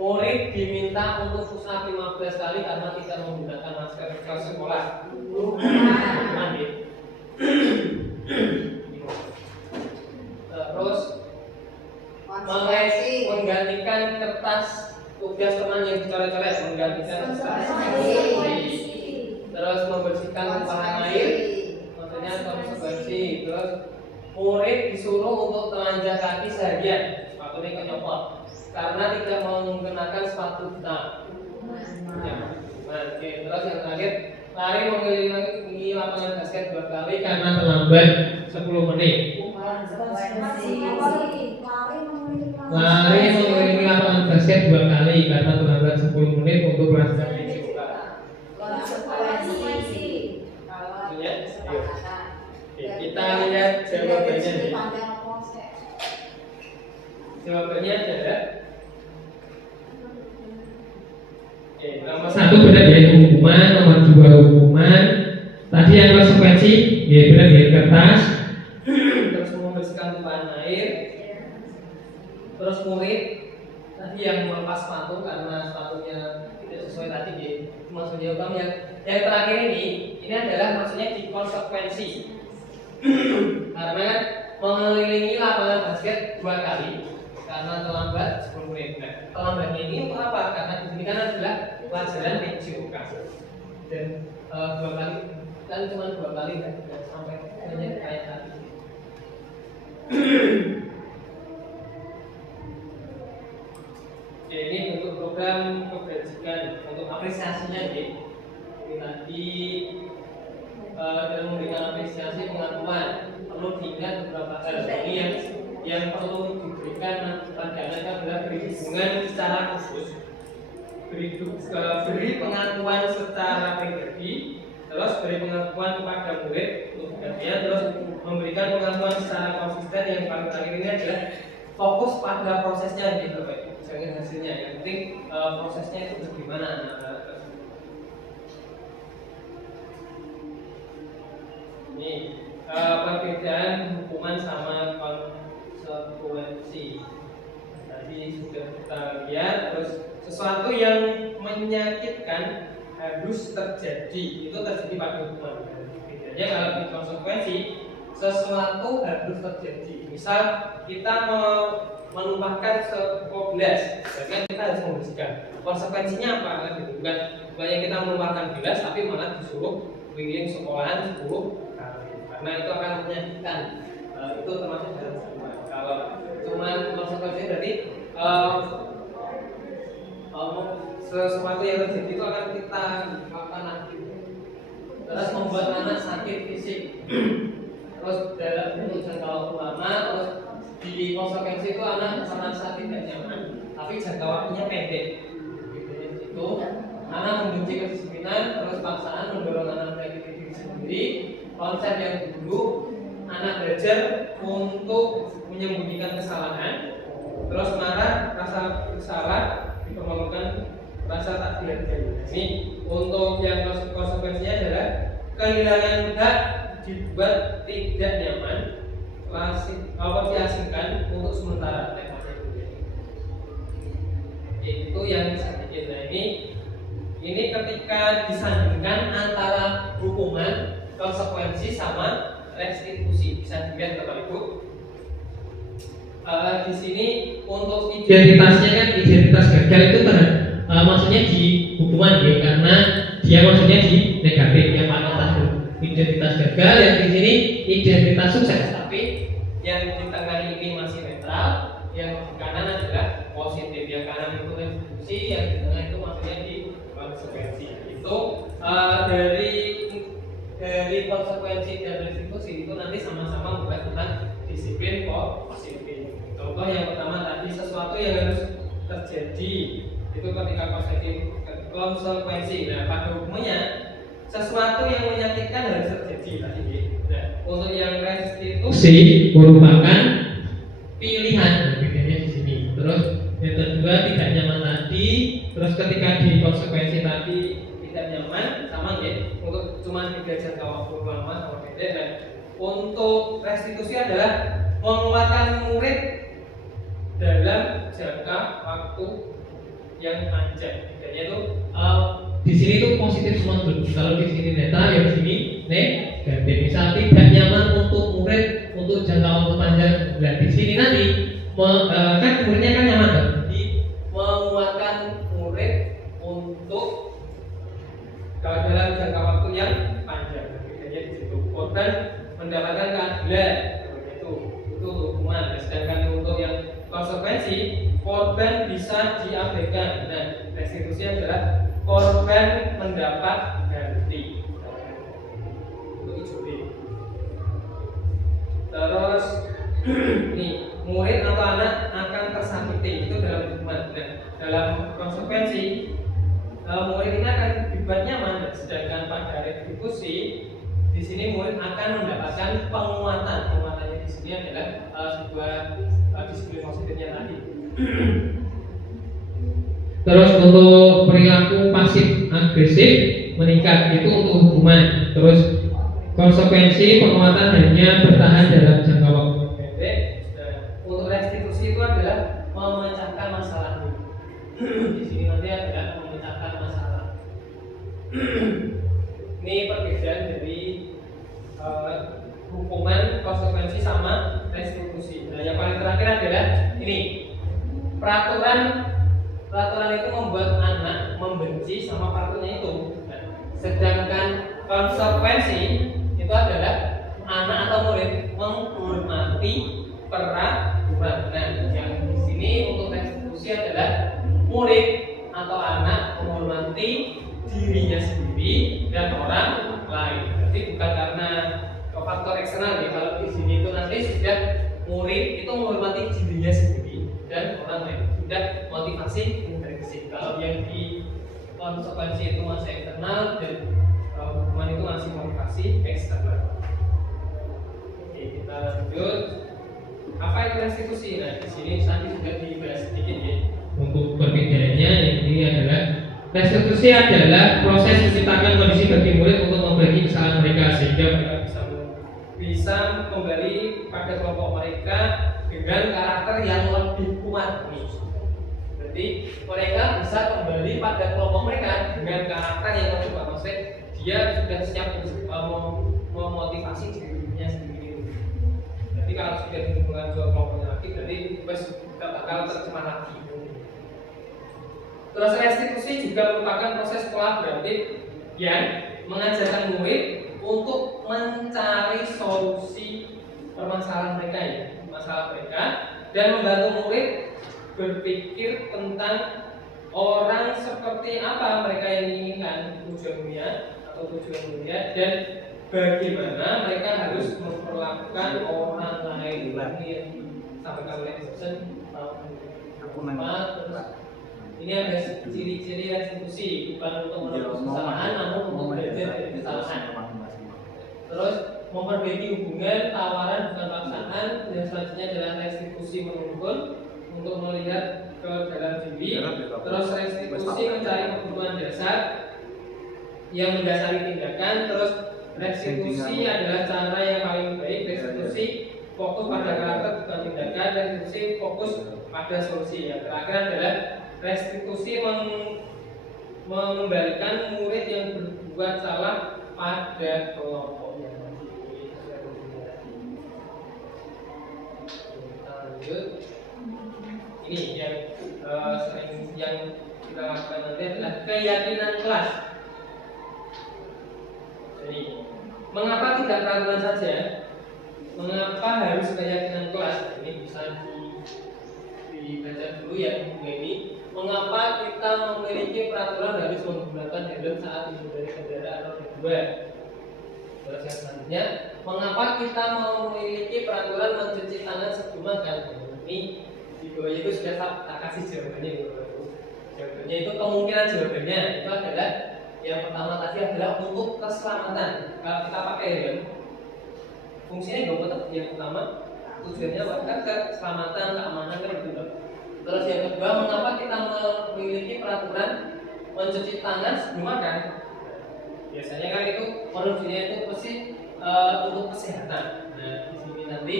murid diminta untuk push-up 15 kali karena tidak menggunakan masker ke sekolah. Hukuman. Terus menggantikan kertas tugas teman yang dicoret-coret, menggantikan kertas. Terus membersihkan tumpahan air, maksudnya konsekuensi. Terus murid disuruh untuk telanjang kaki seharian, sepatunya kenyopot karena tidak menggunakan sepatu hitam. Oke, terus yang terakhir, lari mengelilingi lapangan basket 2 kali karena terlambat 10 menit. Lari mengelilingi lapangan basket 2 kali karena terlambat 10 menit untuk melakukan kita lihat jawabannya nih. Jawabannya adalah nomor 1 benar ya hukuman, nomor 2 hukuman. Tadi yang konsekuensi ya benar ya kertas. Terus membersihkan tumpahan air. Terus murid tadi yang melepas sepatu karena sepatunya tidak sesuai tadi ya. Maksudnya utama yang terakhir ini adalah maksudnya di konsekuensi. Karena kan mengelilingi lapangan basket 2 kali karena terlambat 10 menit. Nah, terlambatnya ini untuk apa? Karena di sini kan adalah pelajaran PJOK dan 2 kali kan cuma 2 kali kan sampai hanya kayak tadi. Oke, ini untuk program kebajikan untuk apresiasinya ya. Ini tadi dalam memberikan apresiasi pengakuan perlu diingat beberapa hal. Ini yang perlu diberikan pada anak adalah beri dukungan secara khusus, beri pengakuan secara pribadi, terus beri pengakuan kepada murid untuk gantian, terus memberikan pengakuan secara konsisten. Yang paling terakhir ini adalah fokus pada prosesnya gitu Bapak Ibu, jangan hasilnya. Yang penting prosesnya itu bagaimana anak-anak. Ini perbedaan hukuman sama konsekuensi. Tadi sudah kita lihat. Terus sesuatu yang menyakitkan harus terjadi, itu terjadi pada hukuman. Bedanya kalau di konsekuensi, sesuatu harus terjadi. Misal kita mau menumpahkan sebuah gelas, berarti kita harus membersihkan. Konsekuensinya apa? Bukan banyak kita menumpahkan gelas, tapi malah disuruh keliling sekolahan 10 kali, karena itu akan menyakitkan. Itu termasuk dalam hukuman. Kalau cuma konsekuensinya berarti sesuatu yang terjadi itu akan kita lakukan lagi, terus membuat anak sakit fisik, terus dalam untuk jangka waktu lama, terus di konsekuensi itu anak merasa tidak nyaman, tapi jangka waktunya pendek. Itu anak membenci kedisiplinan, terus paksaan mendorong anak menyakiti diri sendiri. Konsep yang dulu anak belajar untuk menyembunyikan kesalahan, terus marah, rasa bersalah, dipermalukan, rasa tak dihargai. Ini untuk yang konsekuensinya adalah kehilangan hak dibuat tidak nyaman, diasingkan untuk sementara. Itu yang sedikit. Nah ini ketika disandingkan antara hukuman, konsekuensi sama restitusi. Bisa dilihat Bapak Ibu. Di sini untuk identitasnya kan identitas gagal itu maksudnya di hukuman ya, karena dia maksudnya di negatif yang paling atas itu identitas gagal, yang di sini identitas sukses, tapi yang di tengah ini masih netral, yang di kanan adalah positif, yang kanan itu restitusi, yang di tengah itu maksudnya di konsekuensi. Itu dari konsekuensi dan restitusi itu nanti sama-sama membahas tentang disiplin positif. Contoh yang pertama tadi, sesuatu yang harus terjadi itu ketika konsekuensi. Nah, pada umumnya sesuatu yang menyakitkan harus terjadi tadi. Nah, untuk yang restitusi merupakan pilihan, bedanya di sini. Terus yang kedua tidak nyaman tadi, terus ketika di konsekuensi tadi tidak nyaman sama ya, untuk cuma 3 jangka waktu lama sama beda. Dan untuk restitusi adalah menguatkan murid dalam jangka waktu yang panjang. Bedanya itu di sini tuh positif semua tuh. Kalau di sini netral, ya di sini negatif. Misal tidak nyaman untuk murid untuk jangka waktu panjang. Nah di sini nanti kan muridnya kan nyaman kan? Jadi menguatkan murid untuk dalam jangka waktu yang panjang. Bedanya di situ. Korban mendapatkan keadilan. Itu hukuman. Sedangkan untuk yang konsekuensi, korban bisa diabaikan. Nah, restitusi adalah korban mendapat ganti. Untuk ijoli. Terus nih, murid atau anak akan tersakiti, itu dalam hukuman. Nah, dalam konsekuensi, murid ini akan dibuat nyaman. Sedangkan pada restitusi, di sini murid akan mendapatkan penguatan. Penguatannya di sini adalah sebuah disiplin positifnya tadi. Terus untuk perilaku pasif agresif meningkat, itu untuk hukuman. Terus konsekuensi penguatan hanya bertahan dalam jangka waktu pendek. Untuk restitusi itu adalah memecahkan masalah. Di sini nanti adalah memecahkan masalah. Ini perbedaan dari hukuman, konsekuensi sama restitusi. Nah, yang paling terakhir adalah ini. Peraturan itu membuat anak membenci sama partunya itu. Nah, sedangkan konsekuensi itu adalah anak atau murid menghormati peraturan. Nah, yang di sini untuk restitusi adalah murid atau anak menghormati dirinya sendiri dan orang lain. Jadi bukan karena faktor eksternal ya. Kalau di sini itu nanti sudah murid itu menghormati dirinya sendiri dan orang lain. Sudah motivasi intrinsik. Kalau yang di konsekuensi itu masih eksternal dan hukuman itu masih motivasi eksternal. Oke, kita lanjut. Apa itu restitusi? Nah, di sini tadi sudah dibahas sedikit ya. Untuk perbedaannya ini adalah restitusi adalah proses menciptakan kondisi bagi murid untuk memperbaiki kesalahan mereka sehingga mereka bisa kembali pada kelompok mereka dengan karakter yang lebih kuat. Jadi mereka bisa kembali pada kelompok mereka dengan karakter yang lebih kuat. Maksudnya dia sudah siap memotivasi dirinya sendiri. Jadi kalau sudah dihubungkan ke kelompoknya lagi, berarti tidak bakal tercemar lagi. Terus restitusi juga merupakan proses kolaboratif yang mengajarkan murid untuk mencari solusi permasalahan mereka ya, masalah mereka, dan membantu murid berpikir tentang orang seperti apa mereka yang diinginkan, tujuan mulia, dan bagaimana mereka harus memperlakukan orang lain. Ini yang disampaikan oleh Ibsen. Ini ada ciri-ciri restitusi, bukan untuk menebus kesalahan, namun untuk belajar dari kesalahan. Terus memperbaiki hubungan, tawaran bukan paksaan. Dan selanjutnya adalah restitusi menuntun untuk melihat ke dalam diri. Terus restitusi mencari kebutuhan dasar yang mendasari tindakan. Terus Restitusi adalah cara yang paling baik. Restitusi fokus pada karakter bukan tindakan. Restitusi fokus pada solusi. Yang terakhir adalah restitusi mengembalikan murid yang berbuat salah pada kelompoknya. Lanjut. Ini yang sering yang kita lakukan nanti adalah keyakinan kelas. Jadi, mengapa tidak peraturan saja? Mengapa harus keyakinan kelas? Ini bisa dibaca dulu ya buku ini. Mengapa kita memiliki peraturan harus menggunakan helm saat mengendarai kendaraan roda 2? Terus yang selanjutnya, mengapa kita memiliki peraturan mencuci tangan sebelum makan? Ini di bawah itu sudah tak kasih jawabannya. Jawabannya itu kemungkinan jawabannya itu adalah yang pertama tadi adalah untuk keselamatan. Kalau kita pakai helm, fungsinya juga tetap yang utama tujuannya adalah keselamatan, keamanan kan gitu. Terus yang kedua, mengapa kita memiliki peraturan mencuci tangan sebelum makan? Biasanya kan itu korupsinya itu pasti untuk kesehatan. Nah, di sini nanti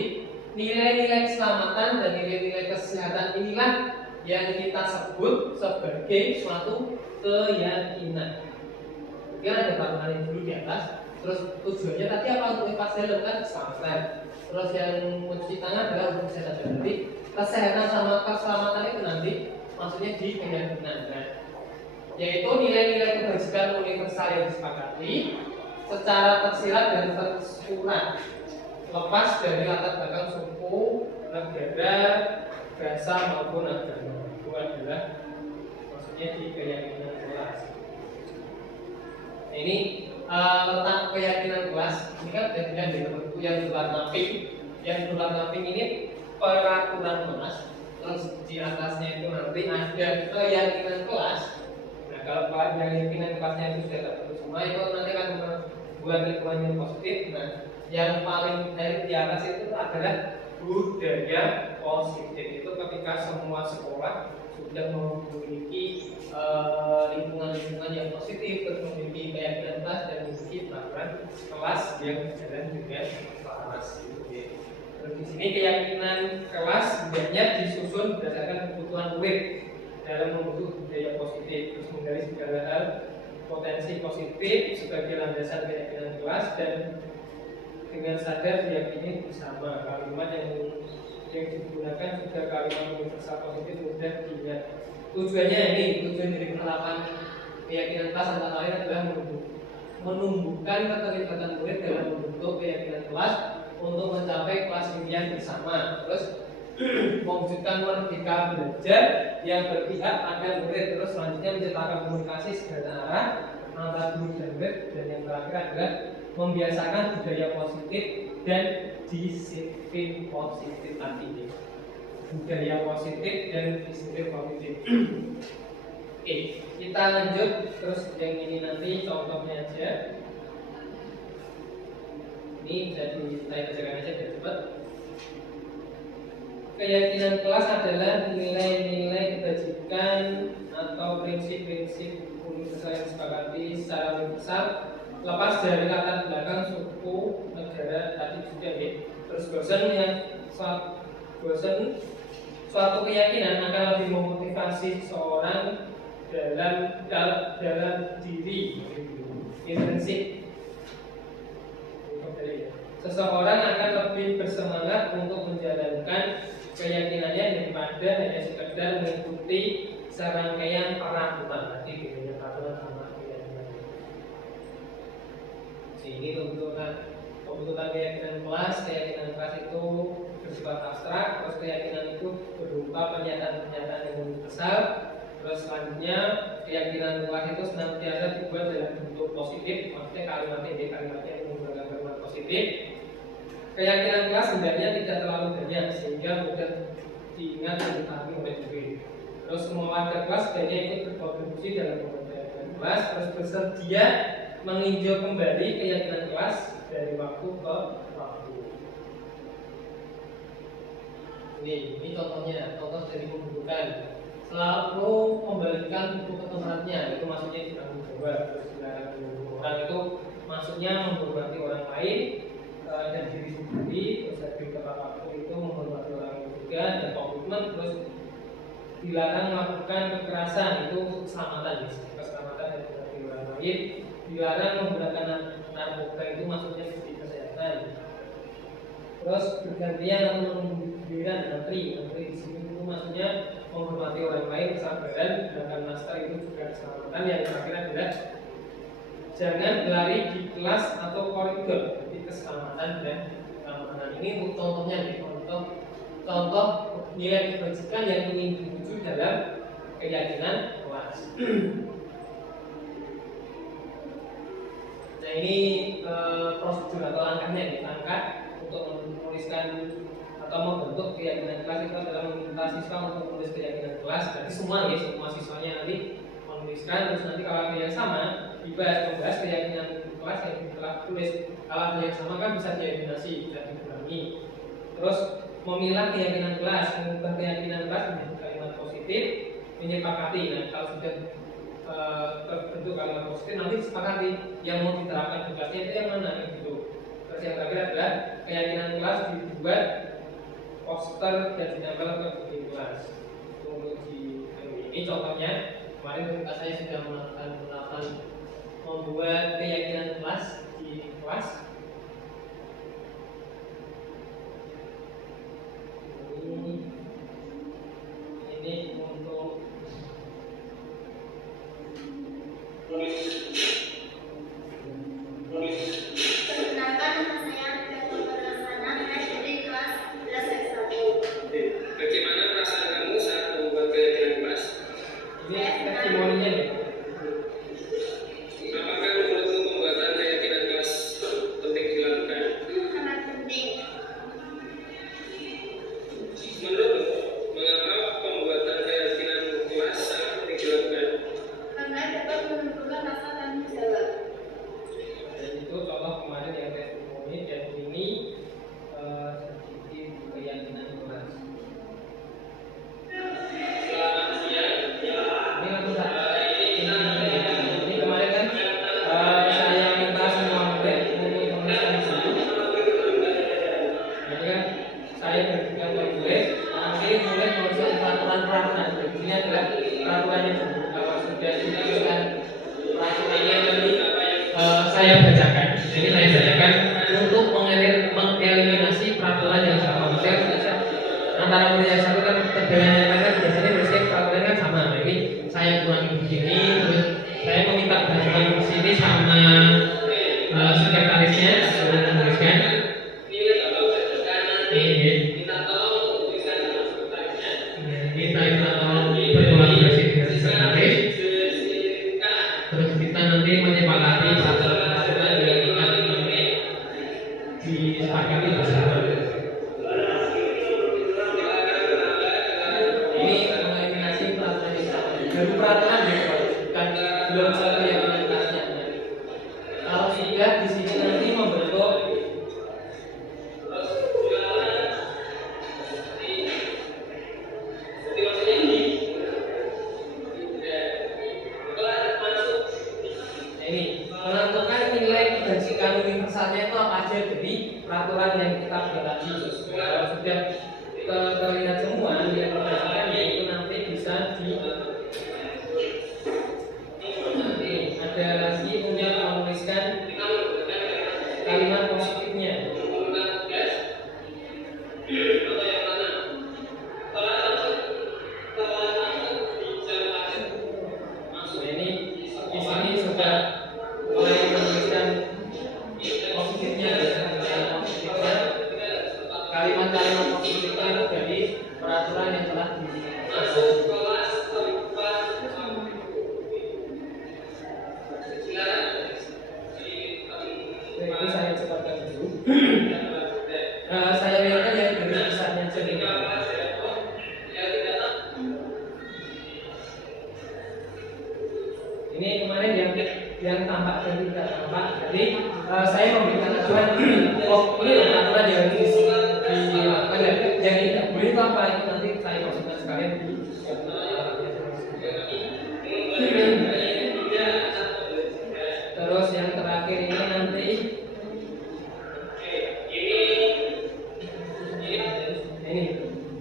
nilai-nilai keselamatan dan nilai-nilai kesehatan inilah yang kita sebut sebagai suatu keyakinan. Mungkin ada peraturan yang dulu di atas. Terus tujuannya tadi apa untuk lepas helm kan keselamatan. Terus yang mencuci tangan adalah untuk kesehatan. Jadi kesehatan sama keselamatan itu nanti maksudnya di keyakinan. Nah, yaitu nilai-nilai kebajikan universal yang disepakati secara tersirat dan tersurat lepas dari latar belakang suku, negara, bahasa maupun agama. Itu adalah maksudnya di keyakinan kelas. Nah, ini letak keyakinan kelas ini kan dengan di buku yang berwarna pink. Yang berwarna pink ini peraturan kelas. Terus di atasnya itu nanti ada keyakinan kelas. Nah, kalau keyakinan kelasnya itu sudah terbentuk semua, itu nanti akan membuat lingkungan yang positif. Nah, yang paling dari di atas itu adalah budaya positif. Itu ketika semua sekolah sudah memiliki lingkungan-lingkungan yang positif, terus memiliki keyakinan kelas dan memiliki peraturan kelas yang berjalan dengan selaras. Terus di sini keyakinan kelas sebenarnya disusun berdasarkan kebutuhan murid dalam membentuk budaya positif, terus mengenai segala hal potensi positif sebagai landasan keyakinan kelas dan dengan sadar diyakini bersama. Kalimat yang digunakan juga kalimat universal positif mudah diingat. Tujuannya ini, tujuan dari penerapan keyakinan kelas antara lain adalah menumbuhkan keterlibatan murid dalam membentuk keyakinan kelas untuk mencapai kelas impian bersama. Terus mewujudkan merdeka belajar yang berpihak pada murid. Terus selanjutnya menciptakan komunikasi segala arah antara guru dan murid. Dan yang terakhir adalah membiasakan budaya positif dan disiplin positif tadi. Budaya positif dan disiplin positif. Oke, kita lanjut. Terus yang ini nanti contohnya aja. Ini bisa saya bacakan aja biar cepat. Keyakinan kelas adalah nilai-nilai kebajikan atau prinsip-prinsip universal yang disepakati secara universal lepas dari latar belakang suku, negara tadi juga ya. Terus suatu keyakinan akan lebih memotivasi seseorang dalam diri intrinsik. Seseorang akan lebih bersemangat untuk menjalankan keyakinannya daripada hanya sekedar mengikuti serangkaian peraturan. Tadi bedanya peraturan sama keyakinan. Ini tuntutan keyakinan kelas itu bersifat abstrak, terus keyakinan itu berupa pernyataan-pernyataan yang universal. Terus selanjutnya keyakinan kelas itu senantiasa dibuat dalam bentuk positif, maksudnya kalimatnya menggunakan kalimat positif. Keyakinan kelas sebenarnya tidak terlalu banyak sehingga mudah diingat dan dipahami oleh murid. Terus semua warga kelas sebenarnya ikut berkontribusi dalam pembelajaran kelas, terus bersedia meninjau kembali keyakinan kelas dari waktu ke waktu. Ini contohnya, contoh dari pembentukan. Selalu membalikan buku ke tempatnya, itu maksudnya di tanggung jawab. Terus orang itu maksudnya menghormati orang lain dan diri sendiri, terus juga apapun itu menghormati orang lain juga, dan komitmen. Terus dilarang melakukan kekerasan, itu keselamatan, keselamatan dan menghormati orang lain. Dilarang menggunakan narkoba, itu maksudnya di kesehatan. Terus bergantian atau menggiliran antri di sini itu maksudnya menghormati orang lain, kesabaran, gerakan masker, itu juga keselamatan. Yang terakhir adalah jangan berlari di kelas atau koridor, jadi keselamatan dan keamanan. Ini untuk contohnya nih, contoh nilai kebajikan yang ingin diwujud dalam keyakinan kelas. Nah ini prosedur atau langkahnya nih, langkah untuk menuliskan atau membentuk keyakinan kelas itu adalah meminta siswa untuk menulis keyakinan kelas. Berarti semua ya, semua siswanya nanti menuliskan. Terus nanti kalau ada yang sama membahas keyakinan kelas yang telah tulis. Kalau ada yang sama kan bisa dieliminasi, bisa dikurangi. Terus memilah keyakinan kelas, mengubah keyakinan kelas menjadi kalimat positif, menyepakati. Nah kalau sudah terbentuk kalimat positif, nanti sepakati yang mau diterapkan di kelasnya itu yang mana gitu. Terus yang terakhir adalah keyakinan kelas dibuat poster dan ditempel ke dinding kelas. Untuk di ini contohnya, kemarin saya sudah melakukan membuat keyakinan kelas di kelas. Ini untuk Perkenalkan, nama saya Gatot Pratama dari kelas 11 S1. Bagaimana perasaan kamu saat membuat keyakinan kelas? ini testimoninya ya. Apakah menurutmu pembuatan keyakinan kelas penting dilakukan? Sangat penting Menurutmu, mengapa pembuatan keyakinan kelas sangat penting dilakukan? karena dapat menumbuhkan rasa tanggung jawab. Dan itu contoh kemarin yang testimoni, dan ini sedikit keyakinan kelas. Selamat siang. Ini langsung saja. Ini kemarin kan saya minta semua murid untuk menuliskan di sini. Jadi kan saya berikan ke murid, nanti murid menuliskan peraturan-peraturan. Di sini adalah peraturannya dulu. Kalau sudah dituliskan peraturannya nanti saya bacakan. Ini saya bacakan untuk mengeliminasi peraturan yang sama. Misalnya antara murid yang satu kan perbedaan kan biasanya nulisnya peraturannya kan sama. Nah, ini saya kurangi di sini, terus saya meminta bantuan di sini sama sekretarisnya sudah menuliskan. Kita tolong berkolaborasi dengan sekretaris. Terus kita nanti menyepakati peraturan-peraturan yang akan disepakati bersama. Ini mengeliminasi peraturan yang sama. Baru peraturan bukan belum satu yang kelasnya. Kalau sudah di sini nanti membentuk ini menentukan nilai kebajikan universalnya itu apa aja dari peraturan yang kita buat tadi. Kalau sudah terlihat semua nilai kebajikannya itu nanti bisa di ada lagi punya menuliskan kalimat positifnya. Ini di sini sudah mulai menuliskan positifnya, kalimat-kalimat positifnya itu dari peraturan yang telah ini saya cepatkan dulu. Saya lihatkan yang dari tulisannya sendiri. Ini kemarin yang tampak dan tidak tampak. Jadi saya memberikan acuan. Oh, ini peraturan yang dilakukan yang tidak boleh itu apa, itu nanti saya masukkan sekalian di terus yang terakhir ini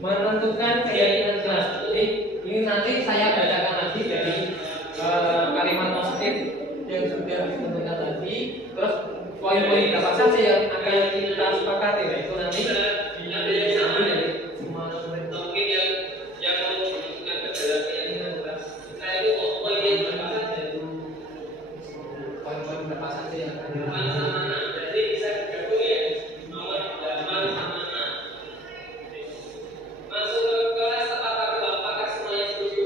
menentukan keyakinan kelas. Jadi ini nanti saya bacakan lagi dari kalimat positif yang sudah ditentukan tadi. Terus poin-poin apa saja yang akan kita sepakati, nah itu nanti diambil dari semua murid. Mungkin yang mau menunjukkan kebenaran saya itu poin-poin berapa saja. Poin-poin berapa saja yang akan Mana-mana. Jadi bisa digabung ya. Nomor 8 sama 6. Masuk ke kelas apakah semuanya setuju?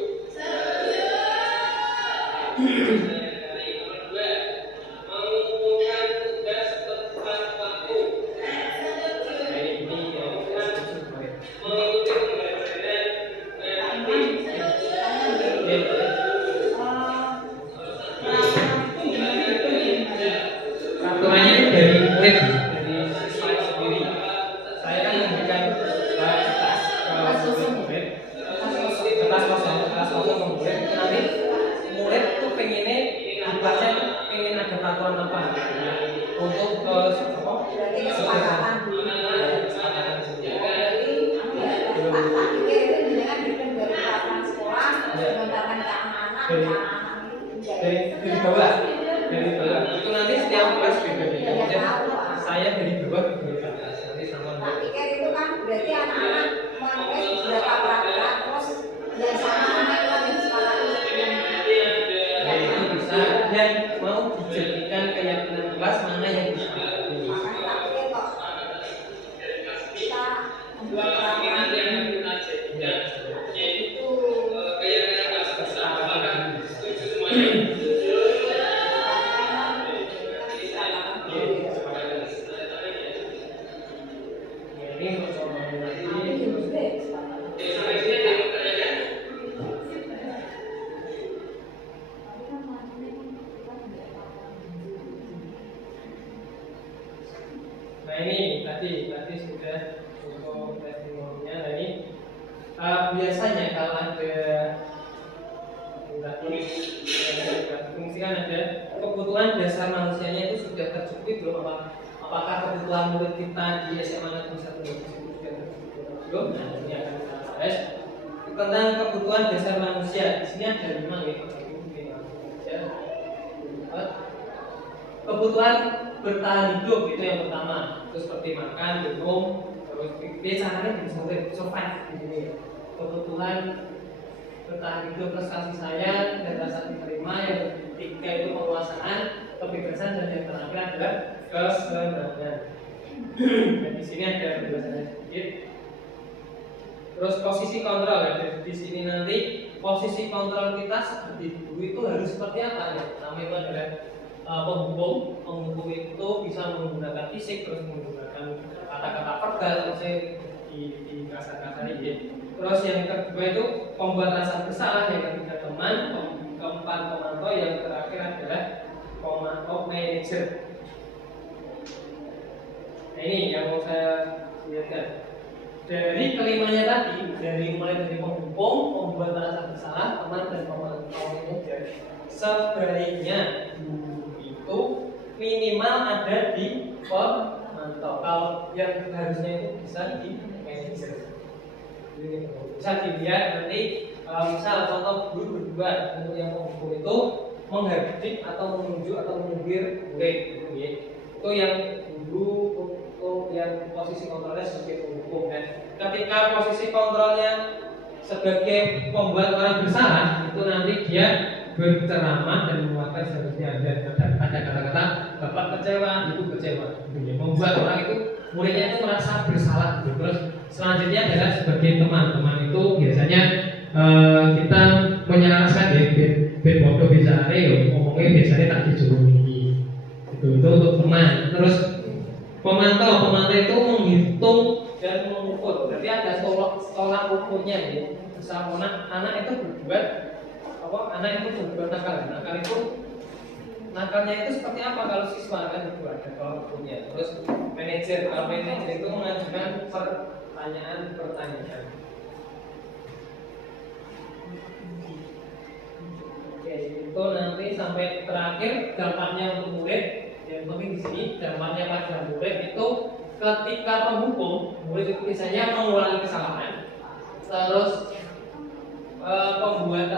Nomor 2. Mengumpulkan tugas tepat waktu. ini yang poin. Mengikuti pembelajaran Peraturannya itu dari murid. Dari siswa sendiri. Saya kan memberikan kertas ke murid, kertas kosong ke murid. Itu nanti murid tuh pengennya dibacanya tuh pengen ada peraturan apa untuk ke apa? Berarti kesepakatan. Kesepakatan. Berarti tak pikir itu dengan bikin dari peraturan sekolah, menggunakan keamanan, keamanan itu dari bawah itu nanti setiap kelas beda-beda. Saya dari bawah ke atas nanti sama tak pikir itu kan berarti anak-anak menulis beberapa peraturan terus yang sama anak itu yang disepakati. ya itu bisa dan mau dijadikan keyakinan kelas mana yang disepakati. Makanya tak pikir kok kita membuat peraturan itu keyakinan kelas besar. Apakah setuju semuanya? Ini untuk coba nanti Sampai sini ada yang bertanya? nah ini tadi sudah untuk testimoninya. Nah ini biasanya kalau ada fungsikan ada kebutuhan dasar manusianya itu sudah tercukupi belum? Apakah kebutuhan murid kita di SMA Negeri 1 itu sudah tercukupi belum? Nah ini akan kita bahas tentang kebutuhan dasar manusia. Di sini ada 5 ya. Kebutuhan bertahan hidup itu yang pertama. Itu seperti makan, minum, terus dia caranya bisa survive di sini. Kebutuhan bertahan hidup plus kasih sayang dan rasa diterima. Yang ketiga itu penguasaan, kebebasan, dan yang terakhir adalah kesenangan. Dan di sini ada penjelasannya sedikit. Terus posisi kontrol ya. Jadi di sini nanti posisi kontrol kita seperti guru itu harus seperti apa ya? Pertama itu adalah penghubung itu bisa menggunakan fisik, terus menggunakan kata-kata verbal, terus di kasar-kasar ini. Terus yang kedua itu pembuat rasa bersalah, yang ketiga teman, keempat pemantau, yang terakhir adalah pemantau manajer. Nah ini yang mau saya lihatkan. Dari kelimanya tadi, mulai dari penghubung, pembuat rasa bersalah, teman, dan pemantau manajer, sebaiknya itu minimal ada di pemantau. Kalau yang harusnya itu bisa di manajer. Bisa dilihat nanti misal contoh guru berdua untuk yang penghubung itu menghardik atau menunjuk atau mengubir murid gitu ya. Itu yang guru untuk yang posisi kontrolnya sebagai penghubung, dan ketika posisi kontrolnya sebagai pembuat orang bersalah itu nanti dia berceramah dan menguatkan seharusnya ada kata-kata bapak kecewa, ibu kecewa gitu ya. Membuat orang itu muridnya itu merasa bersalah gitu. Terus selanjutnya adalah sebagai teman-teman itu biasanya kita menyelaraskan ya ben bodoh bisa ngomongnya biasanya tak disuruh ini itu untuk teman. Terus pemantau itu menghitung dan mengukur, berarti ada tolak ukurnya ya. Misal anak itu berbuat anak itu berbuat nakal itu nakalnya itu seperti apa kalau siswa kan itu ada tolak ukurnya. Terus kalau manajer itu mengajukan pertanyaan. Oke, itu nanti sampai terakhir dampaknya untuk murid. Yang penting di sini dampaknya pada murid itu ketika penghubung, murid itu biasanya mengulangi kesalahan. terus pembuat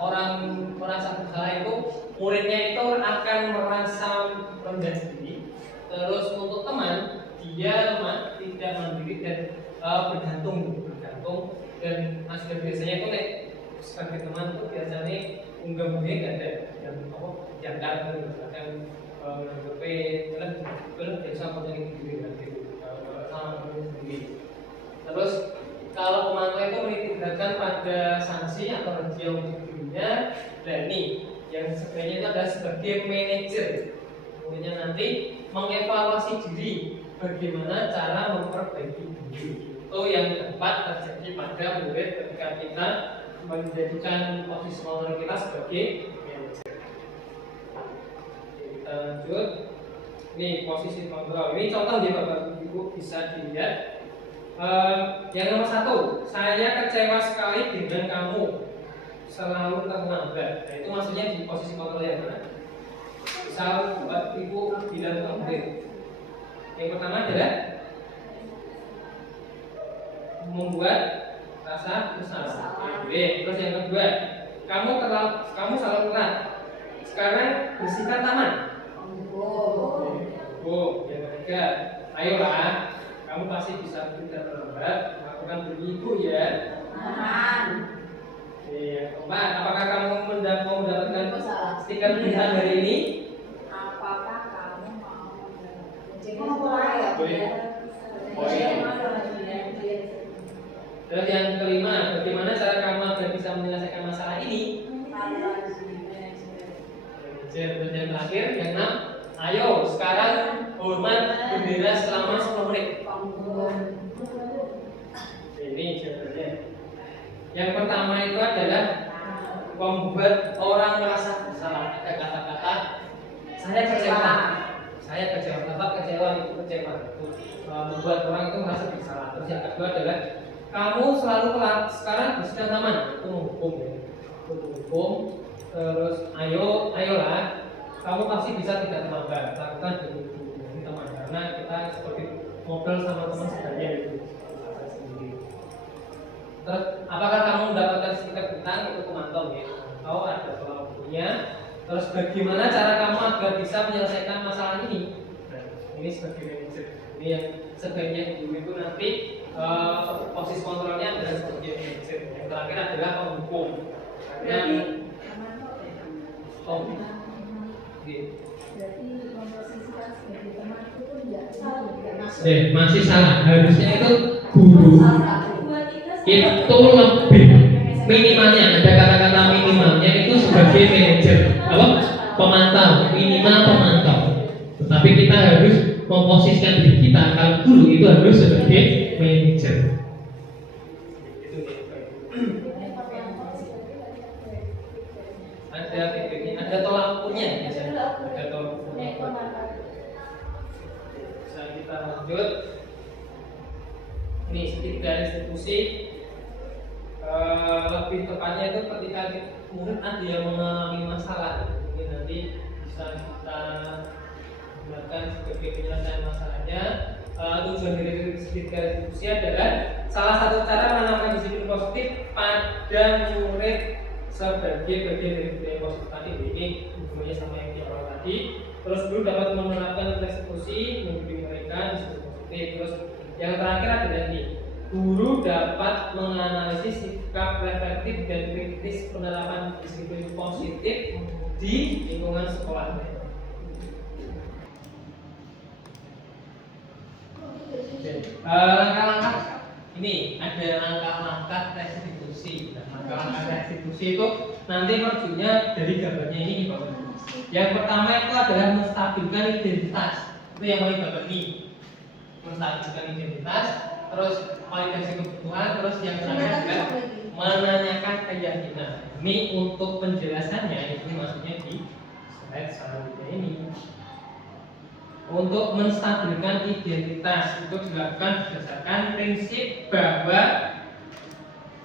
orang merasa bersalah itu muridnya itu akan merasa rendah diri. Terus untuk teman dia lemah, tidak mandiri dan bergantung dan biasanya itu nek sebagai teman itu biasanya unggah-ungguhnya nggak ada yang jangkar misalkan belum biasa punya diri sama sendiri. Terus kalau pemantau itu menitikberatkan pada sanksi atau hadiah untuk dirinya, dan ini yang sebenarnya itu adalah sebagai manajer. Kemudian nanti mengevaluasi diri, bagaimana cara memperbaiki diri. Itu yang dapat terjadi pada murid ketika kita menjadikan posisi kontrol kita sebagai manajer. Kita lanjut. Ini posisi kontrol. Ini contoh ya Bapak Ibu bisa dilihat. Yang nomor 1, saya kecewa sekali dengan kamu selalu terlambat. Nah, itu maksudnya di posisi kontrol yang mana? Misal Bapak Ibu bilang ke murid, yang pertama adalah membuat rasa bersalah. Terus yang kedua, kamu selalu telat. Sekarang bersihkan taman. Yang ketiga, ayolah, kamu pasti bisa tidak terlambat melakukan beribu ya. Yang keempat, apakah kamu mau mendapatkan stiker tulisan hari ini? Apakah kamu mau Terus yang kelima, bagaimana cara kamu agar bisa menyelesaikan masalah ini? Terus yang terakhir, yang 6, ayo sekarang hormat bendera selama 10 menit. Ini jawabannya. Yang pertama itu adalah membuat orang merasa bersalah. Ada kata-kata saya kecewa, tetap kecewa itu kecewa. Membuat orang itu merasa bersalah. Terus yang kedua adalah kamu selalu telat. Sekarang bersihkan taman. Itu menghukum ya. Menghukum. Terus ayolah, kamu pasti bisa tidak terlambat. Lakukan demi teman karena kita seperti ngobrol sama teman sebaya itu. Terus apakah kamu mendapatkan stiker bintang? Itu pemantau ya. Atau ada tolak ukurnya. Terus bagaimana cara kamu agar bisa menyelesaikan masalah ini? Nah, ini sebagai manajer. Ini yang sebaiknya guru itu nanti posisi kontrolnya adalah sebagai manajer. Yang terakhir adalah penghukum. Karena masih salah. Harusnya itu guru itu lebih minimalnya, ada kata-kata minimalnya itu sebagai manajer pemantau, minimal pemantau. Tetapi kita harus memposisikan diri kita kalau guru itu harus sebagai manajer. Ada titiknya, ada tolak ukurnya biasanya. Ada tolak ukurnya. Bisa kita lanjut. Ini sedikit institusi. Lebih tepatnya itu ketika murid ada yang mengalami masalah, ini nanti bisa kita gunakan sebagai penyelesaian masalahnya. Tujuan dari sedikit institusi adalah salah satu cara menanamkan disiplin positif pada murid sebagai bagian dari budaya positif tadi. Ini hubungannya sama yang di awal tadi. Terus guru dapat menerapkan eksekusi, membimbing mereka disiplin positif. Terus yang terakhir adalah ini, guru dapat menganalisis sikap reflektif dan kritis penerapan disiplin positif di lingkungan sekolah. Langkah-langkah ini ada langkah-langkah restitusi. Langkah-langkah restitusi itu nanti maksudnya dari gambarnya ini di bawah. Yang pertama itu adalah menstabilkan identitas. Itu yang paling bawah ini. Menstabilkan identitas, terus validasi kebutuhan, terus yang terakhir adalah menanyakan keyakinan. Ini untuk penjelasannya itu maksudnya di slide selanjutnya ini. Untuk menstabilkan identitas itu dilakukan berdasarkan prinsip bahwa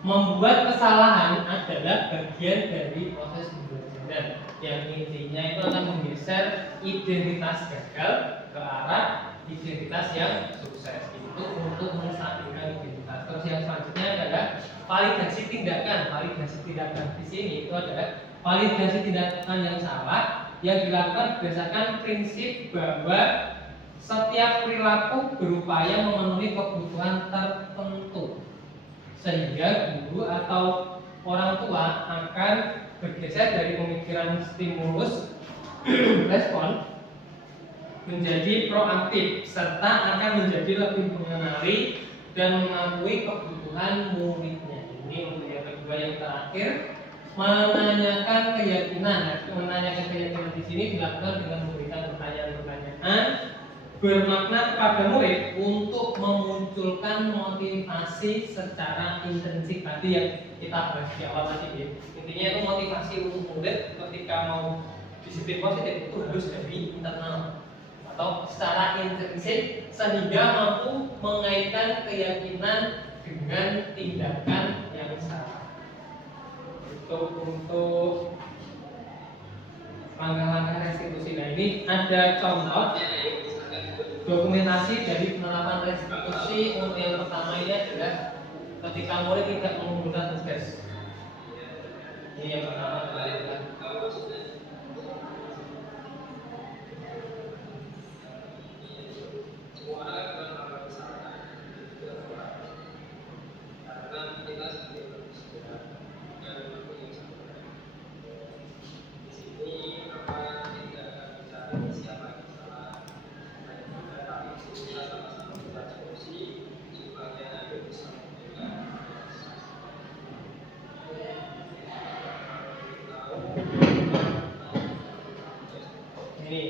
membuat kesalahan adalah bagian dari proses pembelajaran. Yang intinya itu akan menggeser identitas gagal ke arah identitas yang sukses. Itu untuk menstabilkan identitas. Terus yang selanjutnya adalah validasi tindakan. Validasi tindakan di sini itu adalah validasi tindakan yang salah yang dilakukan berdasarkan prinsip bahwa setiap perilaku berupaya memenuhi kebutuhan tertentu, sehingga guru atau orang tua akan bergeser dari pemikiran stimulus respon menjadi proaktif serta akan menjadi lebih mengenali dan mengakui kebutuhan muridnya. Ini untuk yang kedua. Yang terakhir, menanyakan keyakinan. Menanyakan keyakinan di sini dilakukan dengan memberikan pertanyaan-pertanyaan bermakna kepada murid untuk memunculkan motivasi secara intensif. Tadi yang kita bahas di awal tadi ya. Intinya itu motivasi untuk murid ketika mau disiplin positif itu harus dari internal atau secara intensif sehingga mampu mengaitkan keyakinan dengan tindakan yang salah. Untuk langkah-langkah restitusi. Nah, ini ada contoh dokumentasi dari penerapan restitusi. Untuk yang pertama ini adalah ketika murid tidak mengumpulkan tugas. Ini yang pertama adalah ini.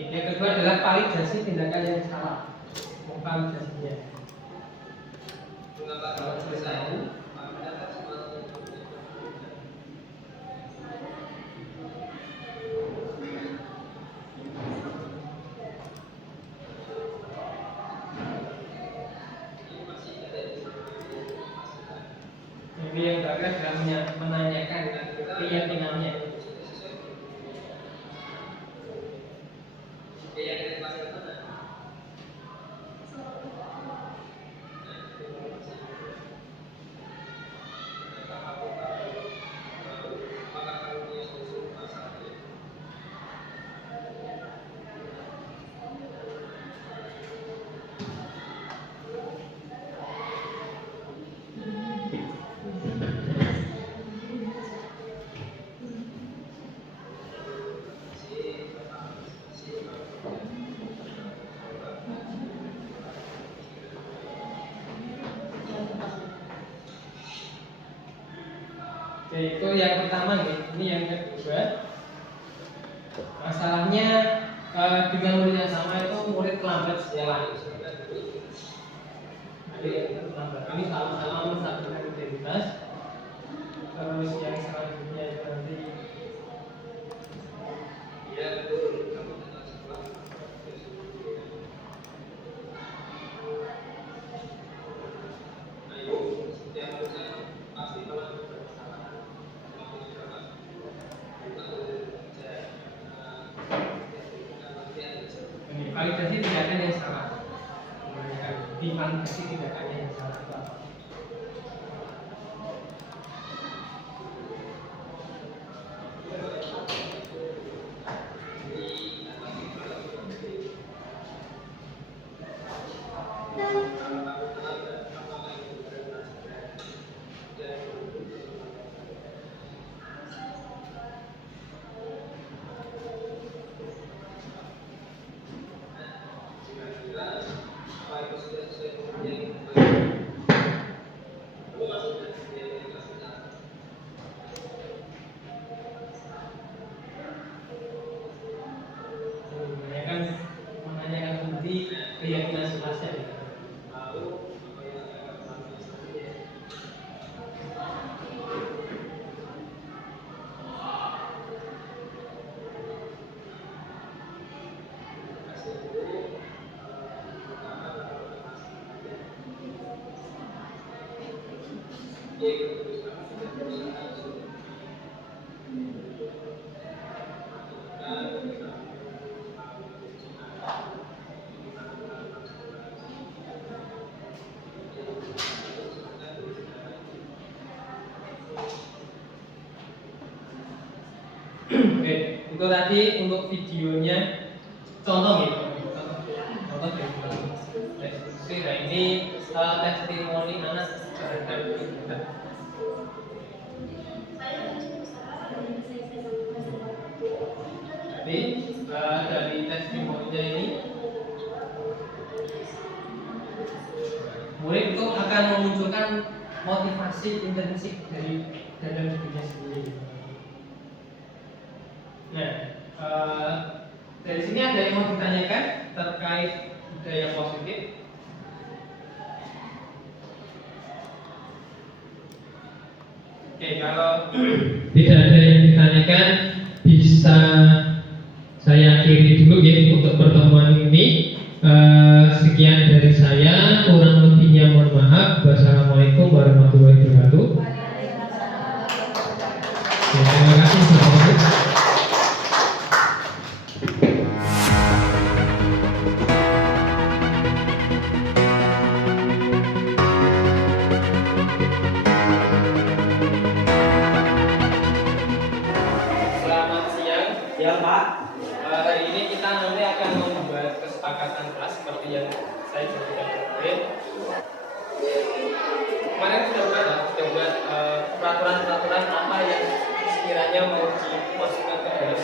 Yang kedua adalah validasi tindakan yang salah. Validasinya. Kalau sudah tahu, ini yang terakhir adalah menanyakan keyakinannya. Itu yang pertama nih. Ini yang kedua. Masalahnya dengan murid yang sama itu murid terlambat sekolah. Ada yang terlambat. Ini sama-sama menstabilkan integritas. Terus yang selanjutnya itu nanti validasi tindakan yang salah. Divalidasi tindakannya yang salah itu apa? Menanyakan bukti keyakinan selesai. Oke, itu tadi untuk videonya contoh gitu. Contoh dari Oke, nah ini testimoni anak terhadap kita. Jadi dari testimoninya ini murid itu akan memunculkan motivasi intrinsik dari dalam dirinya sendiri. Nah, dari sini ada yang mau ditanyakan terkait budaya positif? Oke, kalau Tidak ada yang ditanyakan, bisa saya akhiri dulu ya untuk pertemuan ini. Sekian dari saya, kurang lebihnya mohon maaf. Wassalamualaikum warahmatullahi wabarakatuh. Ya, terima kasih. Assalamualaikum. selamat siang. Ya Pak. Hari ini kita nanti akan membuat kesepakatan kelas seperti yang saya sebutkan kemarin. Kemarin sudah buat peraturan-peraturan apa yang sekiranya mau dimasukkan ke dalam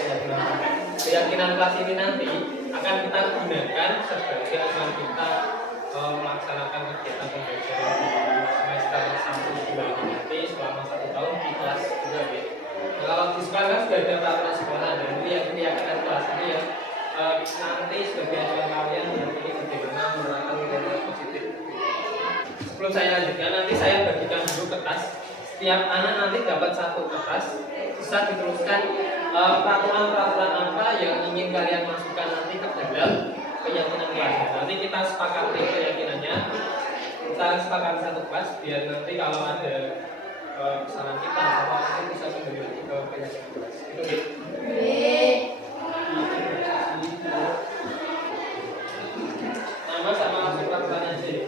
keyakinan kelas ini nanti akan kita gunakan sebagai agar kita melaksanakan kegiatan pembelajaran di semester 1 2 ini nanti selama 1 tahun di kelas 2 ya. Kalau di sekolah kan sudah ada peraturan sekolah dan ini yang keyakinan kelas ini ya nanti sebagai acuan kalian nanti bagaimana menerapkan nilai positif. Sebelum saya lanjutkan, nanti saya bagikan dulu kertas. Setiap anak nanti dapat 1 kertas, bisa dituliskan peraturan-peraturan apa yang ingin kalian masukkan nanti ke dalam keyakinan kelas. Nanti kita sepakati keyakinannya, kita sepakati 1 kelas biar nanti kalau ada kesalahan kita atau apa bisa kembali lagi ke keyakinan kelas. Itu gitu. Nama sama langsung peraturan aja ya.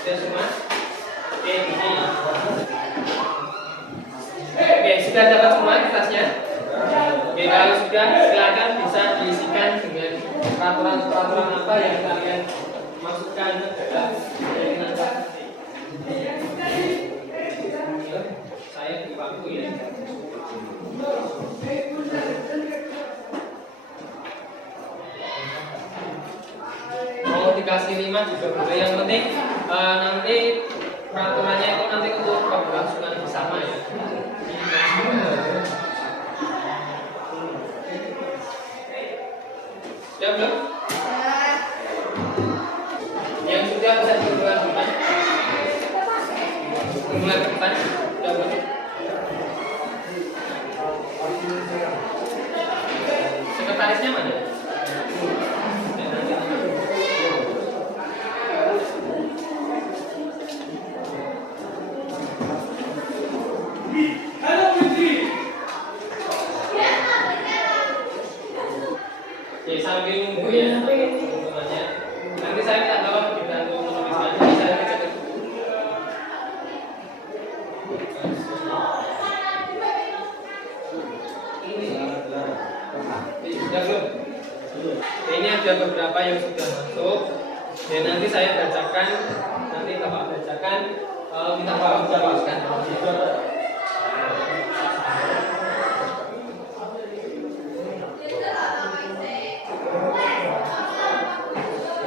Sudah semua? Oke, ini. Oke, sudah dapat semua kertasnya? Oke, kalau sudah silakan bisa diisikan dengan peraturan-peraturan apa yang kalian masukkan ke dalam keyakinan kelas nanti. Saya di bangku ya. Mau dikasih 5 juga boleh, yang penting nanti peraturannya itu nanti untuk keberlangsungan bersama ya. Sudah belum? Yang sudah bisa dibuat depan. Mulai ke depan. Sudah belum? Sekretarisnya mana? Ya sambil nunggu ya teman-temannya. Nanti saya minta tolong dibantu menuliskan. Jadi saya baca dulu. Sudah belum? Ini ada beberapa yang sudah masuk. Dan nanti saya bacakan. Nanti Bapak bacakan. Minta Bapak jelaskan.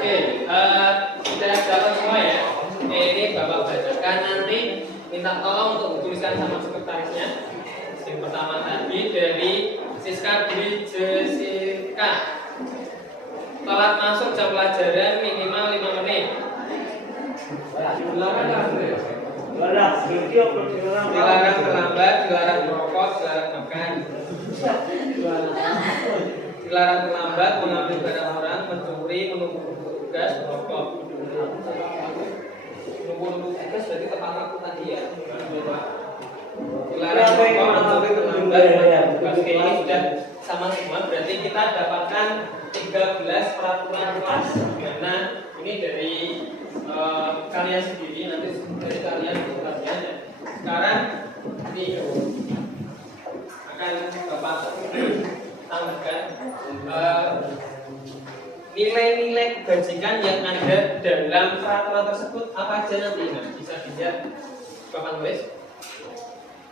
Oke, sudah dapat semua ya. Oke, ini Bapak bacakan, nanti minta tolong untuk dituliskan sama sekretarisnya. Yang pertama tadi dari Siska Dwi Jessica. Telat masuk jam pelajaran minimal 5 menit. Dilarang terlambat, dilarang merokok, dilarang makan. dilarang terlambat, mengambil barang orang, mencuri, menumpuk tugas, merokok. Menumpuk tugas berarti tepat waktu tadi ya. Dilarang merokok, mencuri, terlambat, mengambil tugas. Oke, ini sudah sama semua. Berarti kita dapatkan 13 peraturan kelas. Karena ini dari kalian sendiri, nanti dari kalian kelasnya. Sekarang ini akan Bapak tambahkan nilai-nilai kebajikan yang ada dalam peraturan tersebut apa aja nanti. Nah, bisa Bapak tulis.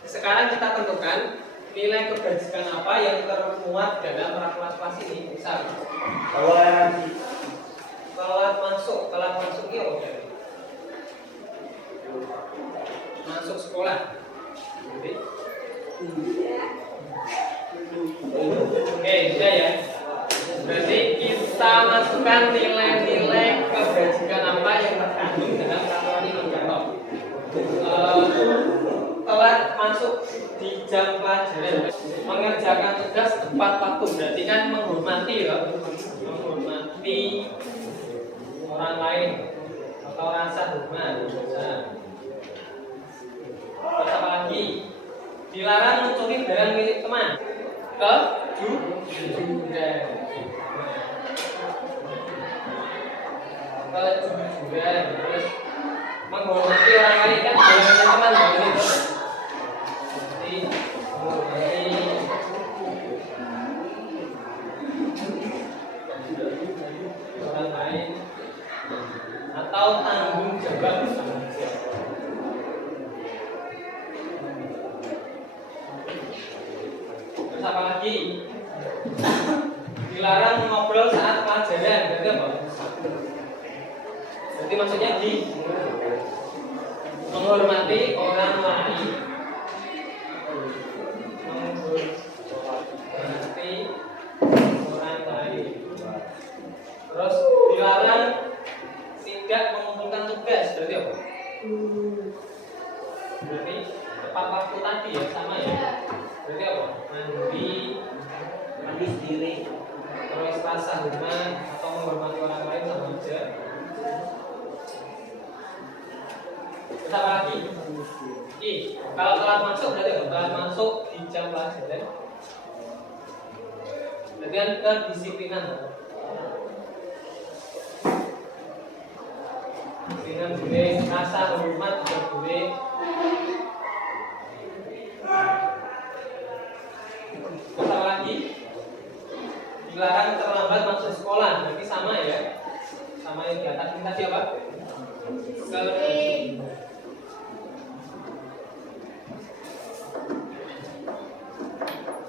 Sekarang kita tentukan nilai kebajikan apa yang termuat dalam peraturan kelas ini. Misal telat masuk ya oke. Masuk sekolah. Oke, sudah ya. Berarti kita masukkan nilai-nilai kebajikan apa yang terkandung dalam peraturan ini. Contoh, telat masuk di jam pelajaran, mengerjakan tugas tepat waktu, berarti kan menghormati ya, menghormati orang lain atau rasa hormat. Terus apa lagi? Dilarang mencuri barang milik teman. Kejujuran. Terus menghormati orang lain kan barang teman gitu. Jadi menghormati orang lain atau tanggung jawab. Terus apa lagi? Dilarang ngobrol saat pelajaran, berarti apa? Berarti maksudnya menghormati orang lain. Menghormati orang lain. Terus dilarang tidak mengumpulkan tugas, berarti apa? Berarti tepat waktu tadi ya, sama ya. Berarti apa? Mandi sendiri, terus rasa hormat atau menghormati orang lain sama aja. Terus apa lagi? Kalau telat masuk berarti apa? Telat masuk di jam pelajaran. Berarti kan kedisiplinan. Dengan boleh rasa hormat juga boleh. Terus apa lagi? Dilarang terlambat masuk sekolah, berarti sama ya? Sama yang di atas ini tadi apa?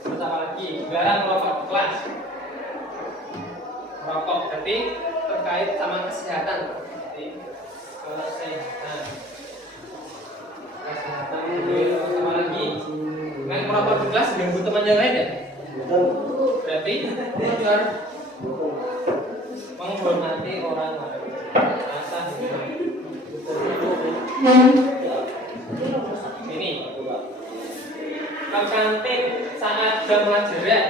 Terus apa lagi? Dilarang merokok di kelas. Merokok berarti terkait sama kesehatan. Kesehatan. Terus apa lagi? Main merokok di kelas ganggu teman yang lain ya? Berarti harus menghormati orang lain. Rasa ini ke kantin saat jam pelajaran.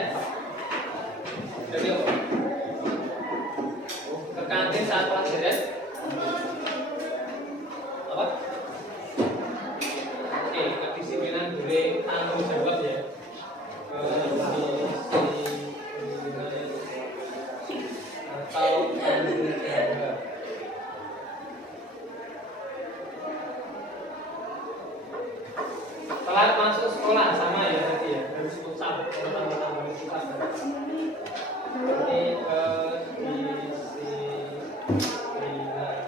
Jadi apa? Ke kantin saat pelajaran. Apa? Oke, kedisiplinan boleh tanggung jawab ya. Atau telat masuk sekolah sama ya tadi ya, harus ucap pertama-tama ucap.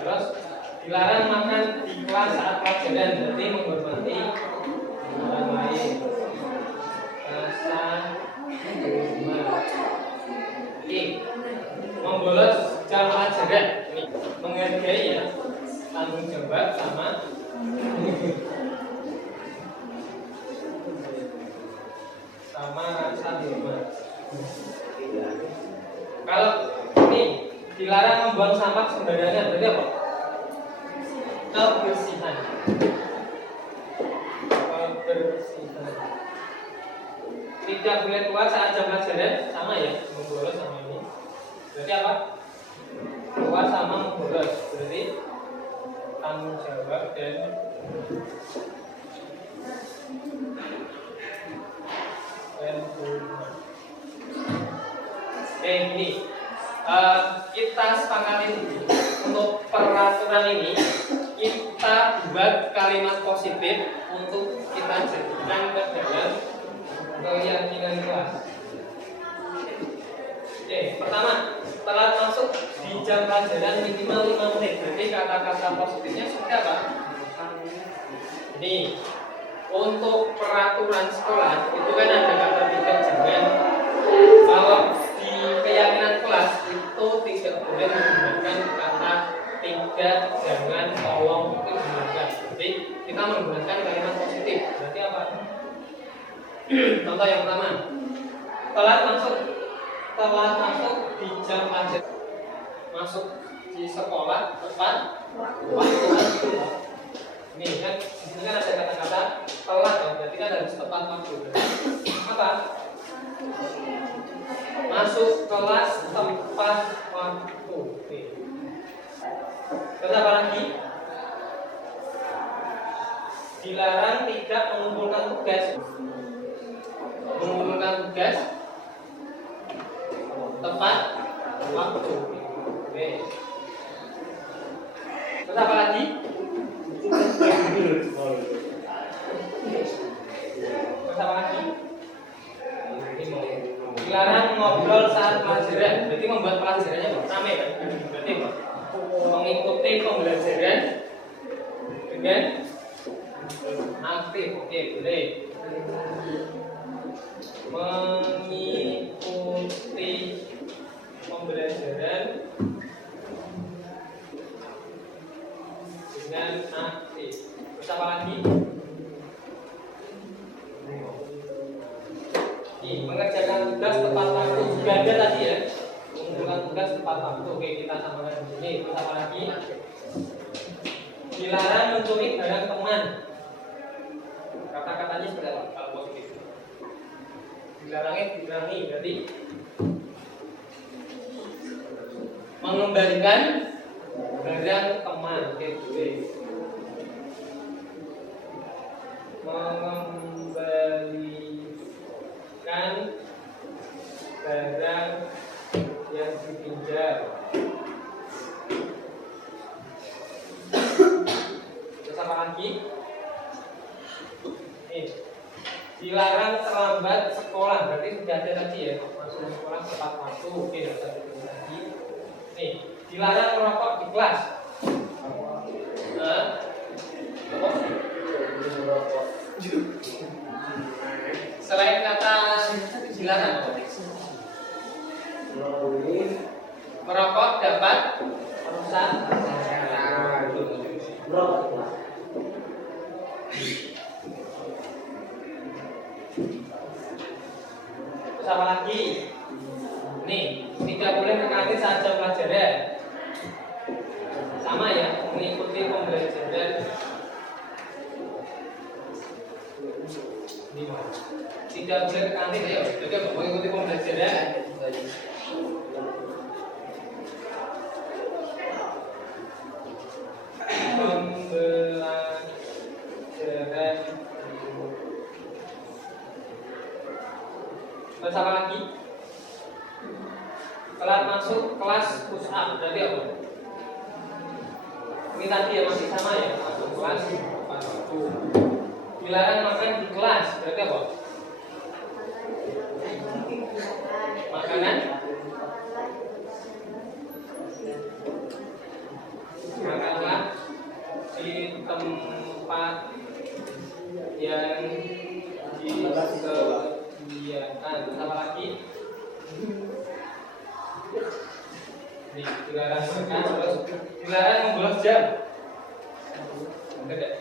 Terus dilarang makan di kelas saat pelajaran, berarti menghormati orang lain. Rasa hormat. Membolos jam pelajaran, ini menghargai ya, tanggung jawab sama rasa hormat. Kalau ini dilarang membuang sampah sembarangan, berarti apa? Kebersihan. Kebersihan. Tidak boleh keluar saat jam pelajaran, sama ya, membolos sama Berarti apa? Keluar sama membolos. Berarti tanggung jawab dan hubungan. Oke, ini kita sepakatin untuk peraturan ini kita buat kalimat positif untuk kita jadikan ke dalam keyakinan kelas. Oke, pertama, telat masuk di jam pelajaran minimal 5 menit. Berarti kata-kata positifnya seperti apa? Ini untuk peraturan sekolah itu kan ada kata tidak jangan. Kalau di keyakinan kelas itu tidak boleh menggunakan kata tidak jangan tolong itu digunakan. Jadi kita menggunakan kalimat positif. Berarti apa? Contoh yang pertama, telat masuk di jam pelajaran, masuk di sekolah tepat waktu. Ini kan di sini kan ada kata-kata telat ya, berarti kan harus tepat waktu. Apa? Masuk kelas tepat waktu. Oke. Kenapa lagi? Dilarang tidak mengumpulkan tugas. Mengumpulkan tugas tepat waktu. Oke. Terus apa lagi? Terus apa lagi? Dilarang ngobrol saat pelajaran. Berarti membuat pelajarannya ramai kan? Berarti mengikuti pembelajaran dengan aktif. Oke, boleh. Mengikuti pembelajaran dengan aktif. Terus apa lagi? Mengerjakan tugas tepat waktu. Sudah ada tadi ya. Mengumpulkan tugas tepat waktu. Oke, kita samakan di sini. Terus apa lagi? Dilarang mencuri barang teman. Kata-katanya seperti apa? Kalau positif. Dilarangnya dirangi. Berarti mengembalikan barang teman. Oke, boleh. Mengembalikan barang yang dipinjam. Terus apa lagi? Nih, dilarang terlambat sekolah. Berarti sudah ada tadi ya, masuk sekolah tepat waktu. Oke, ada lagi. Nih, dilarang merokok di kelas. Selain kata dilarang, merokok dapat merusak terus apa lagi? Nih, tidak boleh mengganti saat jam pelajaran. Sama ya, mengikuti pembelajaran. Tidak boleh kantin ya, jadi mengikuti pembelajaran. Pembelajaran. Terus apa lagi? Telat masuk kelas push up, berarti apa? Ini tadi ya masih sama ya, masuk kelas tepat waktu. Dilarang makan di kelas, berarti apa? Makanan makanlah di tempat yang disediakan. Apa lagi? Nih, dilarang makan, terus dilarang membolos jam. Tidak.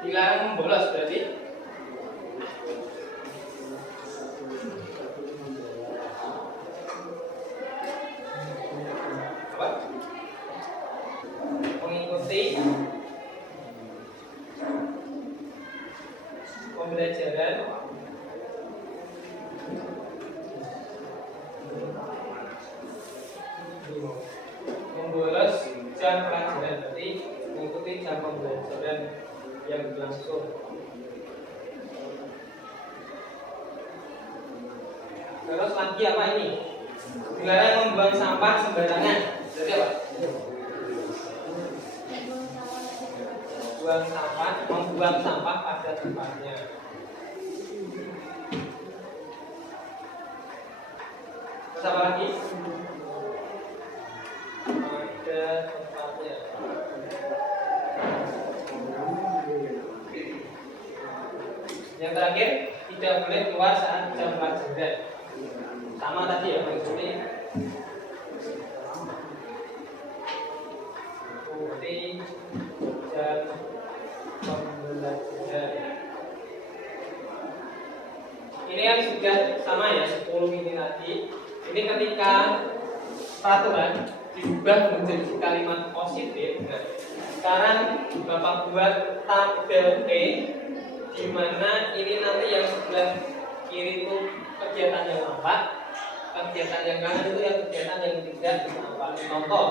Dilarang membolos berarti apa? Mengikuti pembelajaran membolos jam pelajaran, berarti mengikuti jam pembelajaran yang berlangsung. Terus lagi apa ini? Dilarang membuang sampah sembarangan. Jadi apa? Membuang sampah pada tempatnya. Terus apa lagi? Pada tempatnya. Yang terakhir, tidak boleh keluar saat jam pelajaran. Sama tadi ya, mengikuti jam pembelajaran. Ini yang sudah sama ya, 10 ini tadi. Ini ketika peraturan diubah menjadi kalimat positif. Nah, sekarang Bapak buat tabel P, di mana ini nanti yang sebelah kiri itu kegiatan yang nampak, kegiatan yang kanan itu yang kegiatan yang tidak nampak. Contoh,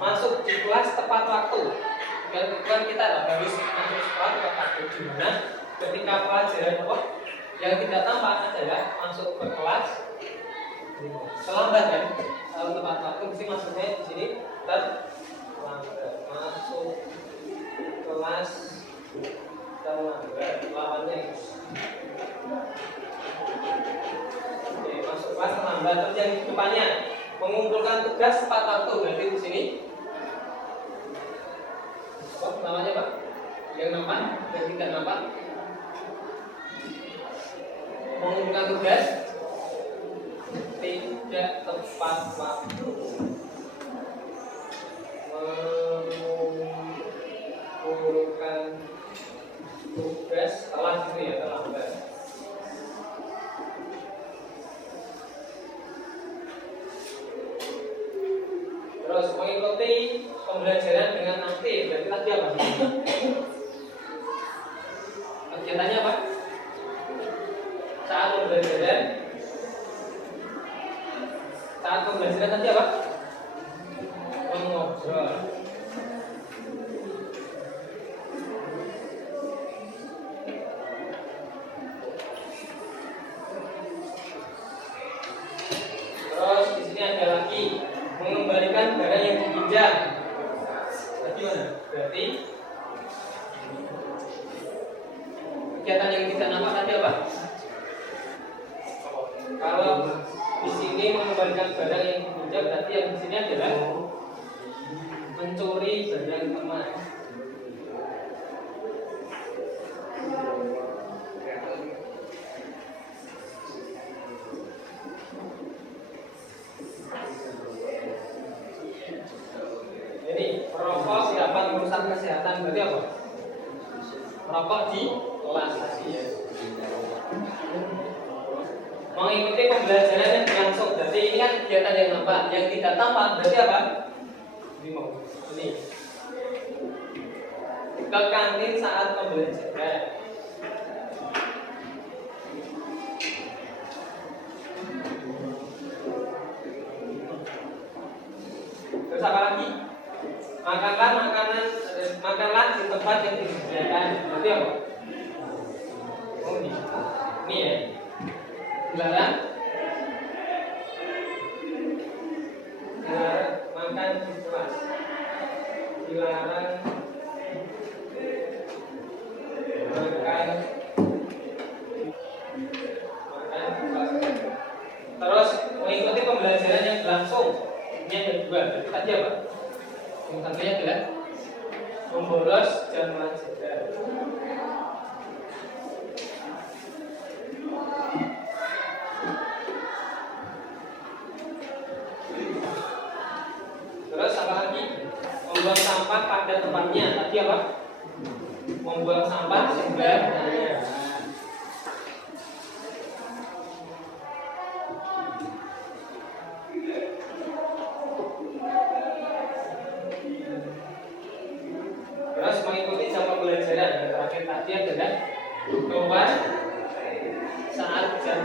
masuk di kelas tepat waktu. Kan kita harus masuk sekolah tepat waktu, di mana ketika pelajaran apa yang tidak tampak adalah masuk ke kelas terlambat kan. Kalau tepat waktu mesti masuknya di sini terlambat. Masuk kelas terlambat, lawannya oke, masuk kelas terlambat. Terus yang di depannya mengumpulkan tugas tepat waktu, berarti di sini apa namanya Pak? Yang nampak dan tidak nampak. Mengumpulkan tugas tidak tepat waktu. Mengumpulkan tugas setelah itu ya terlambat. Terus mengikuti pembelajaran dengan aktif. Berarti tadi apa? Kegiatannya apa? Saat pembelajaran tadi apa? Mengobrol. Terus di sini ada lagi mengembalikan barang yang dipinjam. Tadi mana? Berarti kegiatan yang tidak nampak tadi apa? Kalau di sini mengembalikan barang yang dipinjam, berarti yang di sini adalah mencuri barang teman. Jadi merokok dapat merusak kesehatan, berarti apa? Merokok di kelas tadi ya. Mengikuti pembelajaran yang berlangsung, berarti ini kan kegiatan yang nampak, yang tidak tampak berarti apa? Ini ke kantin saat pembelajaran. Terus apa lagi? Makanlah di tempat yang disediakan. Berarti apa? Oh ini ya. Dilarang makan di kelas. Dilarang makan di kelas. Terus mengikuti pembelajaran yang berlangsung. Ini yang kedua. Tadi apa? Yang satunya adalah membolos jam pelajaran. Terus apa lagi? Membuang sampah pada tempatnya. Tadi apa? Membuang sampah sembarangan. Terus mengikuti jam pembelajaran. Yang terakhir tadi adalah keluar saat jam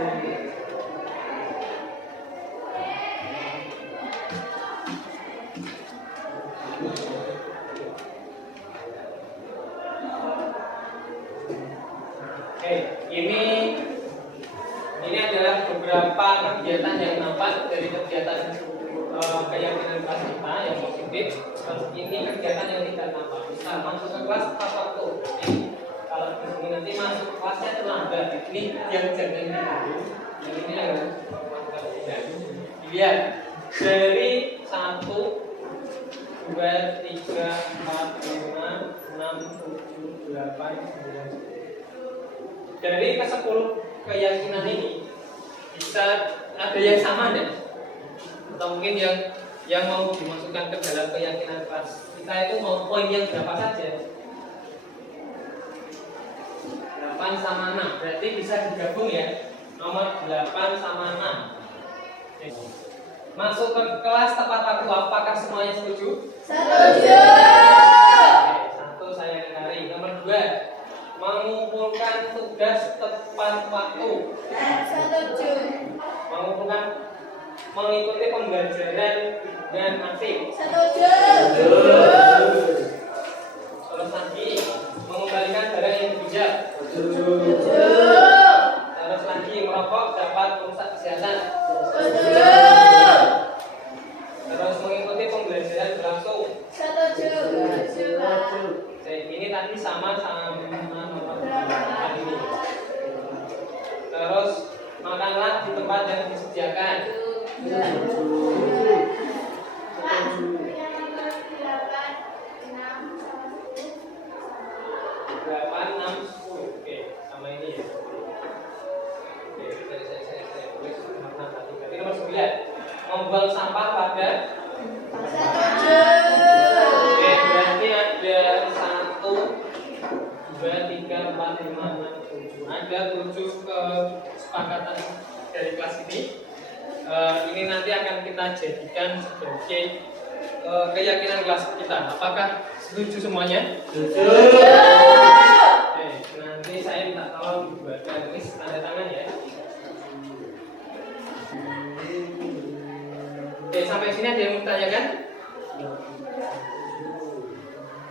dari kegiatan keyakinan kelas kita yang positif. Ini kegiatan yang tidak nampak. Misal masuk ke kelas tepat waktu. Kalau di sini nanti masuk kelasnya terlambat, ini yang jangan dulu. Yang ini yang dilihat dari 1, 2, 3, 4, 5, 6, 7, 8, 9. Dari ke-10 keyakinan ini bisa ada yang sama enggak? Atau mungkin yang mau dimasukkan ke dalam keyakinan kelas kita itu mau poin yang berapa saja? 8 sama 6, berarti bisa digabung ya. Nomor 8 sama 6. Masuk ke kelas tepat waktu, apakah semuanya setuju? Setuju. Satu saya ingkari. Nomor 2, mengumpulkan tugas tepat waktu. Setuju. Mengikuti pembelajaran dengan aktif. Setuju. Terus lagi, mengembalikan barang yang bijak. Setuju. Terus lagi, merokok dapat merusak kesehatan. Setuju. Terus mengikuti pembelajaran berlangsung. Setuju. Ini tadi sama nomor 8 ini. Terus makanlah di tempat yang disediakan. Pak, yang nomor 8, 6, sama 10. 8, 6, 10. Oke, sama ini ya. Oke, saya tulis warna tadi. Berarti nomor 9. Membuang sampah pada. Setuju. Oke, berarti ada 1, 2, 3, 4, 5, 6, 7. Ada 7 kesepakatan dari kelas ini. Ini nanti akan kita jadikan sebagai keyakinan kelas kita. Apakah setuju semuanya? Setuju. Oke, nanti saya minta tolong dibuatkan list tanda tangan ya. Oke, sampai sini ada yang mau tanyakan?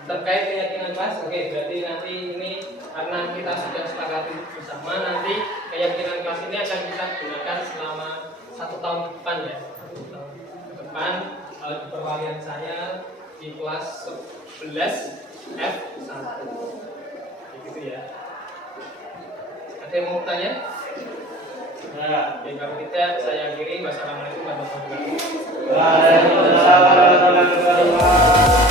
Terkait keyakinan kelas, oke, berarti nanti ini karena kita sudah sepakati bersama, nanti keyakinan kelas ini akan kita gunakan selama 1 tahun depan ya. 1 tahun ke depan di perwalian saya di kelas 11 F1. Begitu ya. Ada yang mau bertanya? Nah, kalau tidak saya akhiri. Wassalamualaikum warahmatullahi wabarakatuh. Waalaikumsalam warahmatullahi wabarakatuh.